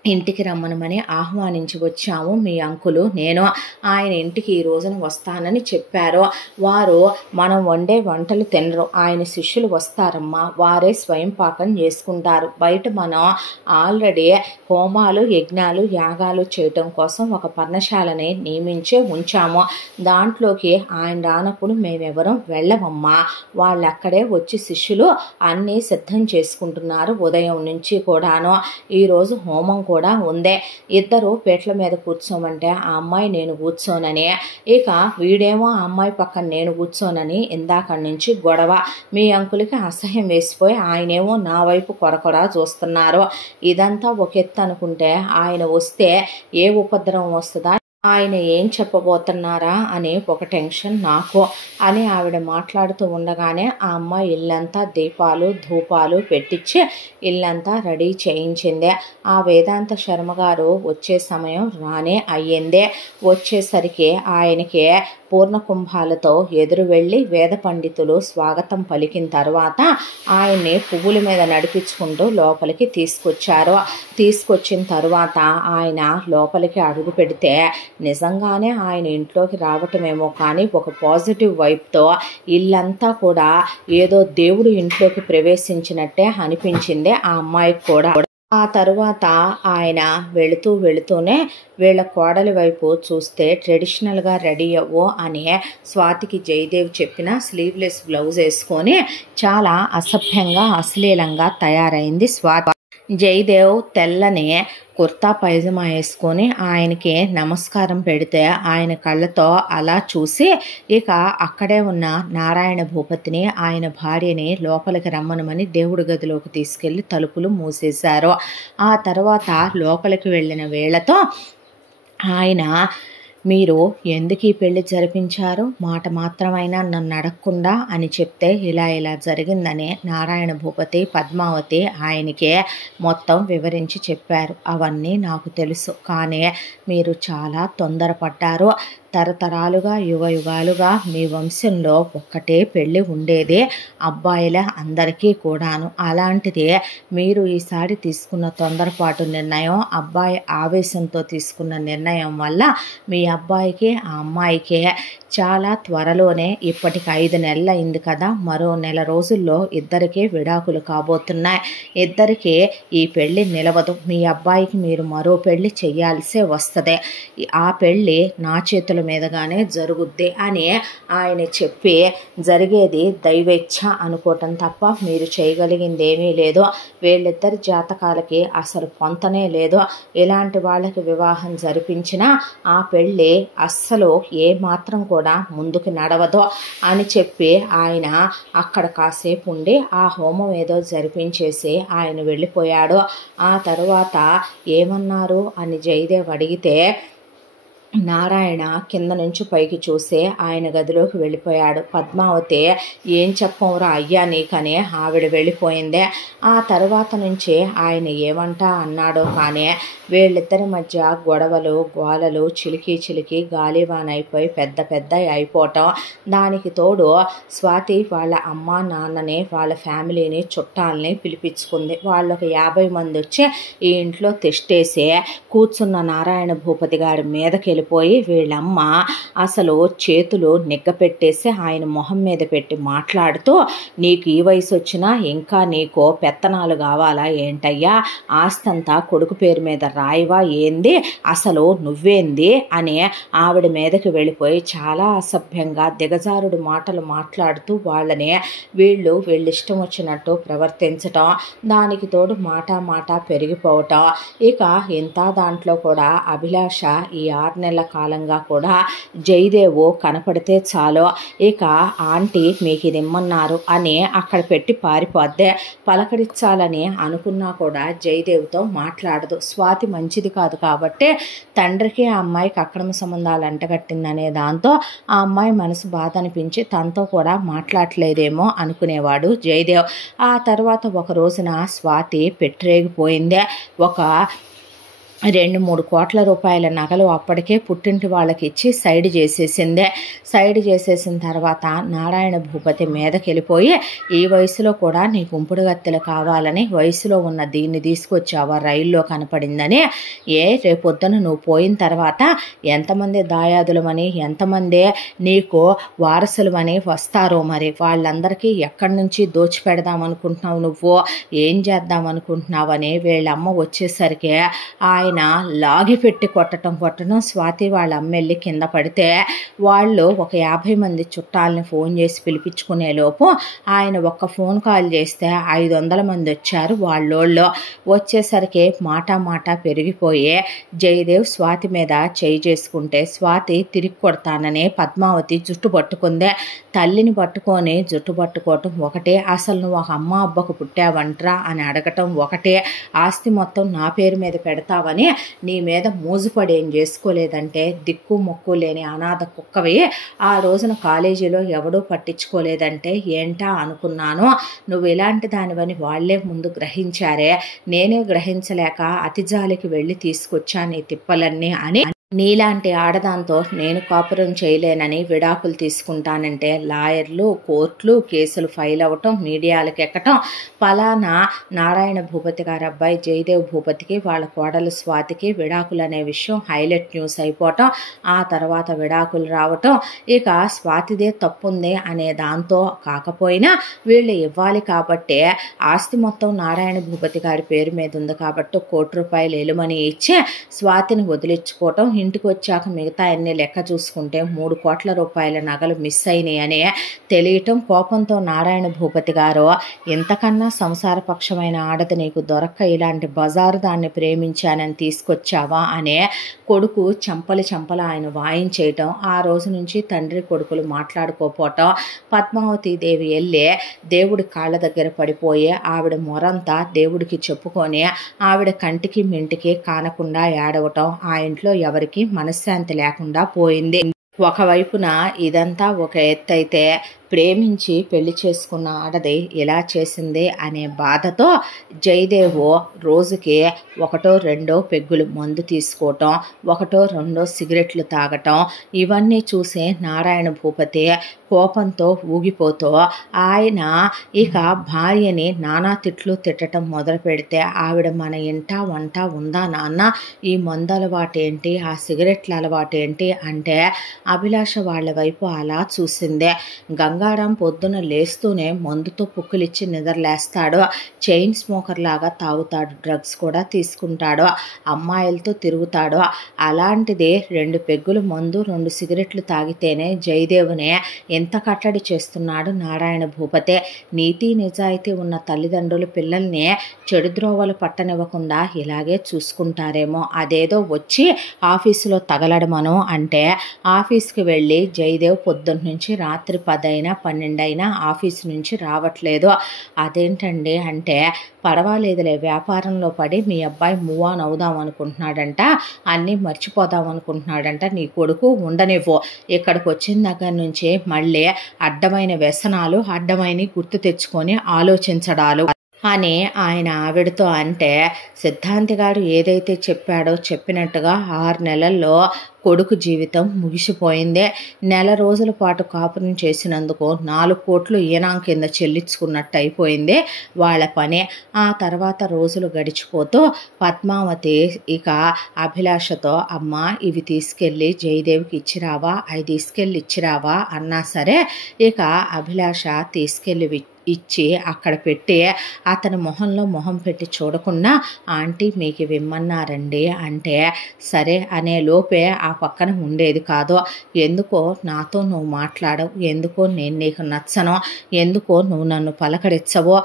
ఇంటికి రమ్మనమని ఆహ్వానించి వచ్చాము మీ అంకులు నేను. ఆయన ఇంటికి ఈ రోజున వస్తానని చెప్పారు. వారు మనం వండే వంటలు తినరు, ఆయన శిష్యులు వస్తారమ్మా, వారే స్వయం పాకం చేసుకుంటారు. బయట మనం ఆల్రెడీ హోమాలు, యజ్ఞాలు, యాగాలు చేయటం కోసం ఒక పర్ణశాలని నియమించే ఉంచాము. దాంట్లోకి ఆయన రానప్పుడు మేమెవరం వెళ్ళమమ్మా. వాళ్ళు అక్కడే వచ్చి శిష్యులు అన్నీ సిద్ధం చేసుకుంటున్నారు ఉదయం నుంచి కూడాను. ఈరోజు హోమం కూడా ఉందే. ఇద్దరు పీటల మీద కూర్చోమంటే ఆ అమ్మాయి నేను కూర్చోనని, ఇక వీడేమో ఆ అమ్మాయి పక్కన నేను కూర్చోనని ఇందాక నుంచి గొడవ. మీ అంకులకి అసహ్యం వేసిపోయి ఆయనేమో నా వైపు కొరకొరా చూస్తున్నారు. ఇదంతా ఒక ఎత్తు అనుకుంటే ఆయన వస్తే ఏ ఉపద్రవం వస్తుందా, ఆయన ఏం చెప్పబోతున్నారా అని ఒక టెన్షన్ నాకు అని ఆవిడ మాట్లాడుతూ ఉండగానే ఆ అమ్మాయి ఇల్లంతా దీపాలు ధూపాలు పెట్టించి ఇల్లంతా రెడీ చేయించిందే. ఆ వేదాంత శర్మ గారు వచ్చే సమయం రానే అయ్యిందే. వచ్చేసరికి ఆయనకి పూర్ణ కుంభాలతో ఎదురు వెళ్ళి వేద పండితులు స్వాగతం పలికిన తర్వాత ఆయన్ని పువ్వుల మీద నడిపించుకుంటూ లోపలికి తీసుకొచ్చారు. తీసుకొచ్చిన తర్వాత ఆయన లోపలికి అడుగు పెడితే నిజంగానే ఆయన ఇంట్లోకి రావటమేమో కానీ ఒక పాజిటివ్ వైబ్తో ఇల్లంతా కూడా ఏదో దేవుడు ఇంట్లోకి ప్రవేశించినట్టే అనిపించింది ఆ అమ్మాయికి కూడా. ఆ తరువాత ఆయన వెళుతూనే వీళ్ళ కోడలి వైపు చూస్తే ట్రెడిషనల్గా రెడీ అవ్వు అని స్వాతికి జయదేవ్ చెప్పిన స్లీవ్లెస్ బ్లౌజ్ వేసుకొని చాలా అసభ్యంగా అశ్లీలంగా తయారైంది స్వాతి. జయదేవ్ తెల్లని కుర్తా పైజమా వేసుకొని ఆయనకి నమస్కారం పెడితే ఆయన కళ్ళతో అలా చూసి ఇక అక్కడే ఉన్న నారాయణ భూపతిని ఆయన భార్యని లోపలికి రమ్మనమని దేవుడి గదిలోకి తీసుకెళ్లి తలుపులు మూసేశారు. ఆ తర్వాత లోపలికి వెళ్ళిన వేళతో ఆయన మీరు ఎందుకు ఈ పెళ్లి జరిపించారు, మాట మాత్రమైనా నన్ను అడగకుండా అని చెప్తే ఇలా జరిగిందని నారాయణ భూపతి పద్మావతి ఆయనకే మొత్తం వివరించి చెప్పారు. అవన్నీ నాకు తెలుసు, కానీ మీరు చాలా తొందరపడ్డారు. తరతరాలుగా యుగాలుగా మీ వంశంలో ఒక్కటే పెళ్ళి ఉండేది అబ్బాయిల అందరికీ కూడాను. అలాంటిది మీరు ఈసారి తీసుకున్న తొందరపాటు నిర్ణయం, అబ్బాయి ఆవేశంతో తీసుకున్న నిర్ణయం వల్ల మీ అబ్బాయికి ఆ అమ్మాయికి చాలా త్వరలోనే, ఇప్పటికి 5 నెలలు అయింది కదా, మరో నెల రోజుల్లో ఇద్దరికీ విడాకులు కాబోతున్నాయి. ఇద్దరికీ ఈ పెళ్ళి నిలవదు. మీ అబ్బాయికి మీరు మరో పెళ్ళి చెయ్యాల్సే వస్తుంది. ఆ పెళ్ళి నా చేతుల మీదగానే జరుగుద్ది అని ఆయన చెప్పి జరిగేది దైవేచ్ఛ అనుకోవటం తప్ప మీరు చేయగలిగింది ఏమీ లేదు. వీళ్ళిద్దరి జాతకాలకి అసలు పొంతనే లేదు. ఇలాంటి వాళ్ళకి వివాహం జరిపించినా ఆ పెళ్ళి అస్సలు ఏ మాత్రం కూడా ముందుకు నడవదు అని చెప్పి ఆయన అక్కడ కాసేపు ఉండి ఆ హోమం ఏదో జరిపించేసి ఆయన వెళ్ళిపోయాడు. ఆ తర్వాత ఏమన్నారు అని జయదేవ్ అడిగితే నారాయణ కింద నుంచి పైకి చూసి ఆయన గదిలోకి వెళ్ళిపోయాడు. పద్మావతి ఏం చెప్పంరా అయ్యా నీకని ఆవిడ వెళ్ళిపోయిందే. ఆ తర్వాత నుంచి ఆయన ఏమంటా అన్నాడో కానీ వీళ్ళిద్దరి మధ్య గొడవలు గోలలు చిలికి గాలివాన్ అయిపోయి పెద్ద అయిపోవటం. దానికి తోడు స్వాతి వాళ్ళ అమ్మ నాన్నని వాళ్ళ ఫ్యామిలీని చుట్టాలని పిలిపించుకుంది. వాళ్ళొక 50 మంది వచ్చి ఈ ఇంట్లో తెష్టేసి కూర్చున్న నారాయణ భూపతి గారి మీదకి వెళ్ళిపోయి వీళ్ళమ్మ అసలు చేతులు నిగ్గపెట్టేసి ఆయన మొహం మీద పెట్టి మాట్లాడుతూ, నీకు ఈ వయసు వచ్చినా ఇంకా నీకు పెత్తనాలు కావాలా ఏంటయ్యా, ఆస్తంతా కొడుకు పేరు మీద రాయవా ఏంది, అసలు నువ్వేంది అని ఆవిడ మీదకి వెళ్ళిపోయి చాలా అసభ్యంగా దిగజారుడు మాటలు మాట్లాడుతూ వాళ్ళని వీళ్ళిష్టం వచ్చినట్టు ప్రవర్తించటం, దానికి తోడు మాట పెరిగిపోవటం. ఇక ఇంత దాంట్లో కూడా అభిలాష ఈ 6 నెలల కాలంగా కూడా జయదేవు కనపడితే చాలు ఇక ఆంటీ మీకు ఇది ఇమ్మన్నారు అని అక్కడ పెట్టి పారిపోద్దే. పలకరించాలని అనుకున్నా కూడా జయదేవుతో మాట్లాడదు. స్వాతి మంచిది కాదు కాబట్టి తండ్రికి ఆ అమ్మాయికి అక్రమ సంబంధాలు అంటగట్టిందనే దాంతో ఆ అమ్మాయి మనసు బాధ అనిపించి తనతో కూడా మాట్లాడలేదేమో అనుకునేవాడు జయదేవ్. ఆ తర్వాత ఒక రోజున స్వాతి పెట్టిరేగిపోయిందే. ఒక 2-3 కోట్ల రూపాయల నగలు అప్పటికే పుట్టింటి వాళ్ళకి ఇచ్చి సైడ్ చేసేసిన తర్వాత నారాయణ భూపతి మీదకి వెళ్ళిపోయి, ఈ వయసులో కూడా నీ గుంపుడు గత్తెలు కావాలని వయసులో ఉన్న దీన్ని తీసుకొచ్చావా రైల్లో కనపడిందని, రేపొద్దున నువ్వు పోయిన తర్వాత ఎంతమంది దాయాదులమని ఎంతమంది నీకు వారసులమని వస్తారో మరి వాళ్ళందరికీ ఎక్కడి నుంచి దోచిపెడదామనుకుంటున్నావు, నువ్వు ఏం చేద్దామనుకుంటున్నావు అని వీళ్ళమ్మ వచ్చేసరికి ఆయన లాగి పెట్టి కొట్టడం స్వాతి వాళ్ళ అమ్మెళ్ళి కింద పడితే వాళ్ళు ఒక 50 మంది చుట్టాలని ఫోన్ చేసి పిలిపించుకునే లోపు ఆయన ఒక్క ఫోన్ కాల్ చేస్తే 500 మంది వచ్చారు. వాళ్ళోళ్ళు వచ్చేసరికి మాట పెరిగిపోయి జయదేవ్ స్వాతి మీద చేయి చేసుకుంటే స్వాతి తిరిగి కొడతానని పద్మావతి జుట్టు పట్టుకుందే. తల్లిని పట్టుకొని జుట్టు పట్టుకోవటం ఒకటే, అసలు నువ్వు ఒక అమ్మ అబ్బకు పుట్టావంట్రా అని అడగటం ఒకటే, ఆస్తి మొత్తం నా పేరు మీద పెడతావని నీ మీద మోజుపడి ఏం చేసుకోలేదంటే దిక్కు మొక్కు లేని అనాథ కుక్కవి ఆ రోజున కాలేజీలో ఎవడూ పట్టించుకోలేదంటే ఏంటా అనుకున్నాను, నువ్వు ఇలాంటి దానివని వాళ్లే ముందు గ్రహించారే, నేనే గ్రహించలేక అతిజాలికి వెళ్ళి తీసుకొచ్చాను ఈ తిప్పలన్నీ అని, నీలాంటి ఆడదాంతో నేను కాపురం చేయలేనని విడాకులు తీసుకుంటానంటే లాయర్లు కోర్టులు కేసులు ఫైల్ అవ్వటం మీడియాలకు ఎక్కటం, పలానా నారాయణ భూపతి గారి అబ్బాయి జయదేవ్ భూపతికి వాళ్ళ కోడలు స్వాతికి విడాకులు అనే విషయం హైలైట్ న్యూస్ అయిపోవటం, ఆ తర్వాత విడాకులు రావటం, ఇక స్వాతిదే తప్పుంది అనే దాంతో కాకపోయినా వీళ్ళు ఇవ్వాలి కాబట్టి ఆస్తి మొత్తం నారాయణ భూపతి గారి పేరు మీద ఉంది కాబట్టి ₹1 కోటి ఎలుమని ఇచ్చి స్వాతిని వదిలించుకోవటం, ఇంటికి వచ్చాక మిగతా అన్ని లెక్క చూసుకుంటే 3 కోట్ల రూపాయల నగలు మిస్ అయినాయి అని తెలియటం, కోపంతో నారాయణ భూపతి గారు ఇంతకన్నా సంసారపక్షమైన ఆడది నీకు దొరక్క ఇలాంటి బజారు దాన్ని ప్రేమించానని తీసుకొచ్చావా అనే కొడుకు చంపలు ఆయన వాయించేయటం, ఆ రోజు నుంచి తండ్రి కొడుకులు మాట్లాడుకోపోవటం, పద్మావతి దేవి వెళ్ళి దేవుడి కాళ్ళ దగ్గర పడిపోయి ఆవిడ మొరంతా దేవుడికి చెప్పుకొని ఆవిడ కంటికి మింటికి కానకుండా ఏడవటం, ఆ ఇంట్లో ఎవరికి మనశ్శాంతి లేకుండా పోయింది. ఒకవైపున ఇదంతా ఒక ఎత్తైతే ప్రేమించి పెళ్లి చేసుకున్న ఆడది ఇలా చేసింది అనే బాధతో జయదేవు రోజుకి 1-2 పెగ్గులు మందు తీసుకోవటం, 1-2 సిగరెట్లు తాగటం, ఇవన్నీ చూసి నారాయణ భూపతి కోపంతో ఊగిపోతూ ఆయన ఇక భార్యని నానా తిట్లు తిట్టడం మొదలు పెడితే, ఆవిడ మన ఇంట వంట ఉందా నాన్న, ఈ మందు అలవాటు ఏంటి, ఆ సిగరెట్ల అలవాటు ఏంటి అంటే అభిలాష వాళ్ళ వైపు అలా చూసిందే. గంగారాం పొద్దున లేస్తూనే మందుతో పుక్కులిచ్చి నిద్రలేస్తాడు, చైన్ స్మోకర్ లాగా తాగుతాడు, డ్రగ్స్ కూడా తీసుకుంటాడు, అమ్మాయిలతో తిరుగుతాడు. అలాంటిది 2 పెగ్గులు మందు 2 సిగరెట్లు తాగితేనే జయదేవునే ఎంత కట్టడి చేస్తున్నాడు నారాయణ భూపతి. నీతి నిజాయితీ ఉన్న తల్లిదండ్రులు పిల్లల్ని చెడు ద్రోవలు పట్టనివ్వకుండా ఇలాగే చూసుకుంటారేమో, అదేదో వచ్చి ఆఫీసులో తగలడమను అంటే ఆఫీస్కి వెళ్ళి జయదేవ్ పొద్దున్న నుంచి రాత్రి 10 అయినా 12 అయినా ఆఫీసు నుంచి రావట్లేదు. అదేంటండి అంటే, పర్వాలేదులే వ్యాపారంలో పడి మీ అబ్బాయి మూవ్ ఆన్ అవుదాం అనుకుంటున్నాడంట, అన్నీ మర్చిపోదాం అనుకుంటున్నాడంట, నీ కొడుకు ఉండనివ్వు, ఇక్కడికి వచ్చిన దగ్గర నుంచి మళ్ళీ అడ్డమైన వ్యసనాలు అడ్డమైన గుర్తు తెచ్చుకొని ఆలోచించడాలు. అని ఆయన ఆవిడతో అంటే, సిద్ధాంతి గారు ఏదైతే చెప్పాడో చెప్పినట్టుగా 6 నెలల్లో కొడుకు జీవితం ముగిసిపోయింది. నెల రోజుల పాటు కాపురం చేసినందుకు 4 కోట్లు ఈనాం కింద చెల్లించుకున్నట్టు అయిపోయింది వాళ్ళ పని. ఆ తర్వాత రోజులు గడిచిపోతూ పద్మావతి ఇక అభిలాషతో, అమ్మ ఇవి తీసుకెళ్ళి జయదేవికి ఇచ్చిరావా, అవి తీసుకెళ్ళి ఇచ్చిరావా అన్నా సరే ఇక అభిలాష తీసుకెళ్ళి ఇచ్చి అక్కడ పెట్టి అతని మొహంలో మొహం పెట్టి చూడకుండా, ఆంటీ మీకు ఇవి ఇమ్మన్నారండి అంటే, సరే అనే లోపే ఆ పక్కన ఉండేది కాదు. ఎందుకో నాతో నువ్వు మాట్లాడవు, ఎందుకో నేను నీకు నచ్చను, ఎందుకో నువ్వు నన్ను పలకరించవో,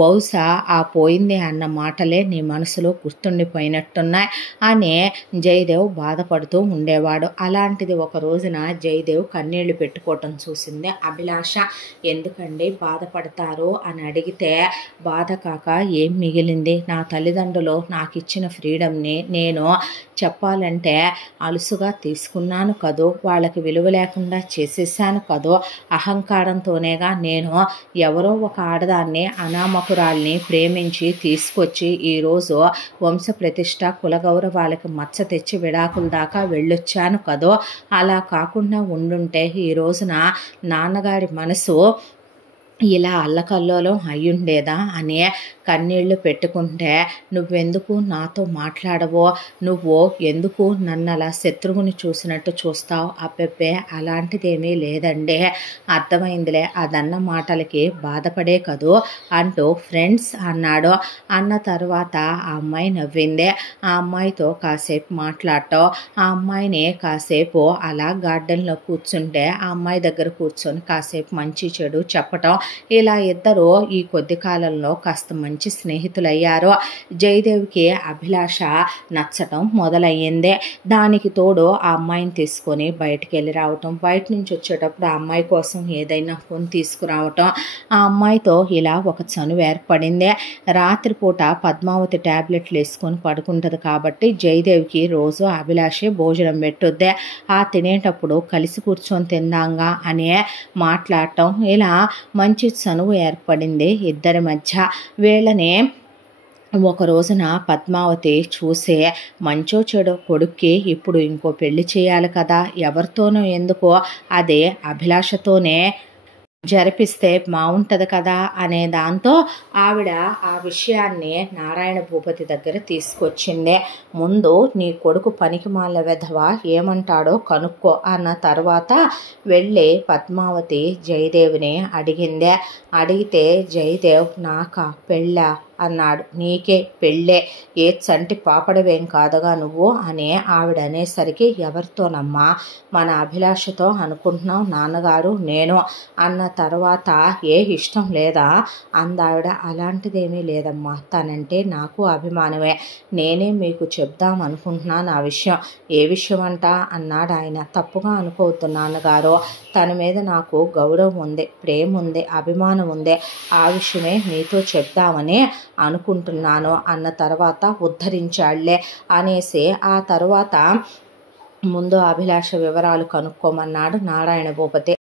బహుశా ఆ పోయింది అన్న మాటలే నీ మనసులో గుర్తుండిపోయినట్టున్నాయి అని జయదేవ్ బాధపడుతూ ఉండేవాడు. అలాంటిది ఒక రోజున జయదేవ్ కన్నీళ్లు పెట్టుకోవటం చూసింది అభిలాష. ఎందుకండి బాధపడతారు అని అడిగితే, బాధ కాక ఏం మిగిలింది, నా తల్లిదండ్రులు నాకు ఇచ్చిన ఫ్రీడమ్ని నేను చెప్పాలంటే అలుసుగా తీసుకున్నాను కదూ, వాళ్ళకి విలువ లేకుండా చేసేసాను కదూ, అహంకారంతోనేగా నేను ఎవరో ఒక ఆడదాన్ని అనామకురాల్ని ప్రేమించి తీసుకొచ్చి ఈరోజు వంశ ప్రతిష్ట కులగౌరవాలకి మచ్చ తెచ్చి విడాకుల దాకా వెళ్ళొచ్చాను కదో. అలా కాకుండా ఉండుంటే ఈ రోజున నాన్నగారి మనసు ఇలా అల్లకల్లోలం అయ్యుండేదా అని కన్నీళ్లు పెట్టుకుంటే, నువ్వెందుకు నాతో మాట్లాడవో, నువ్వు ఎందుకు నన్ను అలా శత్రువుని చూసినట్టు చూస్తావు, అబ్బెబ్బే అలాంటిదేమీ లేదండి, అర్థమైందిలే, అదన్న మాటలకి బాధపడే కదూ అంటూ ఫ్రెండ్స్ అన్నాడు. అన్న తర్వాత ఆ అమ్మాయి నవ్వింది. ఆ అమ్మాయితో కాసేపు మాట్లాడటం, ఆ అమ్మాయిని కాసేపు అలా గార్డెన్లో కూర్చుంటే ఆ అమ్మాయి దగ్గర కూర్చొని కాసేపు మంచి చెడు చెప్పటం, ఇలా ఇద్దరు ఈ కొద్ది కాలంలో కాస్త మంచి స్నేహితులయ్యారు. జయదేవ్కి అభిలాష నచ్చటం మొదలయ్యింది. దానికి తోడు ఆ అమ్మాయిని తీసుకొని బయటికి వెళ్ళి రావటం, బయట నుంచి వచ్చేటప్పుడు ఆ అమ్మాయి కోసం ఏదైనా కొని తీసుకురావటం, ఆ అమ్మాయితో ఇలా ఒక చనువు ఏర్పడింది. రాత్రిపూట పద్మావతి ట్యాబ్లెట్లు వేసుకొని పడుకుంటుంది కాబట్టి జయదేవ్కి రోజు అభిలాషే భోజనం పెట్టుద్ది. ఆ తినేటప్పుడు కలిసి కూర్చొని తిందాంగా అని మాట్లాడటం, ఇలా మంచి చనువు ఏర్పడింది ఇద్దరి మధ్య. వీళ్ళని ఒక రోజున పద్మావతి చూసే, మంచో చెడో కొడుక్కి ఇప్పుడు ఇంకో పెళ్లి చేయాలి కదా, ఎవరితోనో ఎందుకో అదే అభిలాషతోనే జరిపిస్తే బాగుంటుంది కదా అనే దాంతో ఆవిడ ఆ విషయాన్ని నారాయణ భూపతి దగ్గర తీసుకొచ్చింది. ముందు నీ కొడుకు పనికిమాల వెధవ ఏమంటాడో కనుక్కో అన్న తర్వాత వెళ్ళి పద్మావతి జయదేవ్ని అడిగిందే. అడిగితే జయదేవ్, నాకా పెళ్ళా అన్నాడు. నీకే పెళ్ళే, ఏ చంటి పాపడవేం కాదుగా నువ్వు అని ఆవిడ అనేసరికి, ఎవరితోనమ్మా, మన అభిలాషతో అనుకుంటున్నావు నాన్నగారు నేను అన్న తర్వాత, ఏ ఇష్టం లేదా అందావిడ. అలాంటిదేమీ లేదమ్మా, తనంటే నాకు అభిమానమే, నేనే మీకు చెప్దాం అనుకుంటున్నాను ఆ విషయం. ఏ విషయం అంట అన్నాడు ఆయన. తప్పుగా అనుకోవద్దు నాన్నగారు, తన మీద నాకు గౌరవం ఉంది, ప్రేమ ఉంది, అభిమానం ఉంది, ఆ విషయమే మీతో చెప్దామని అనుకుంటున్నాను అన్న తర్వాత ఉద్ధరించాళ్లే అనేసి ఆ తర్వాత ముందు అభిలాష వివరాలు కనుక్కోమన్నాడు నారాయణ భూపతి.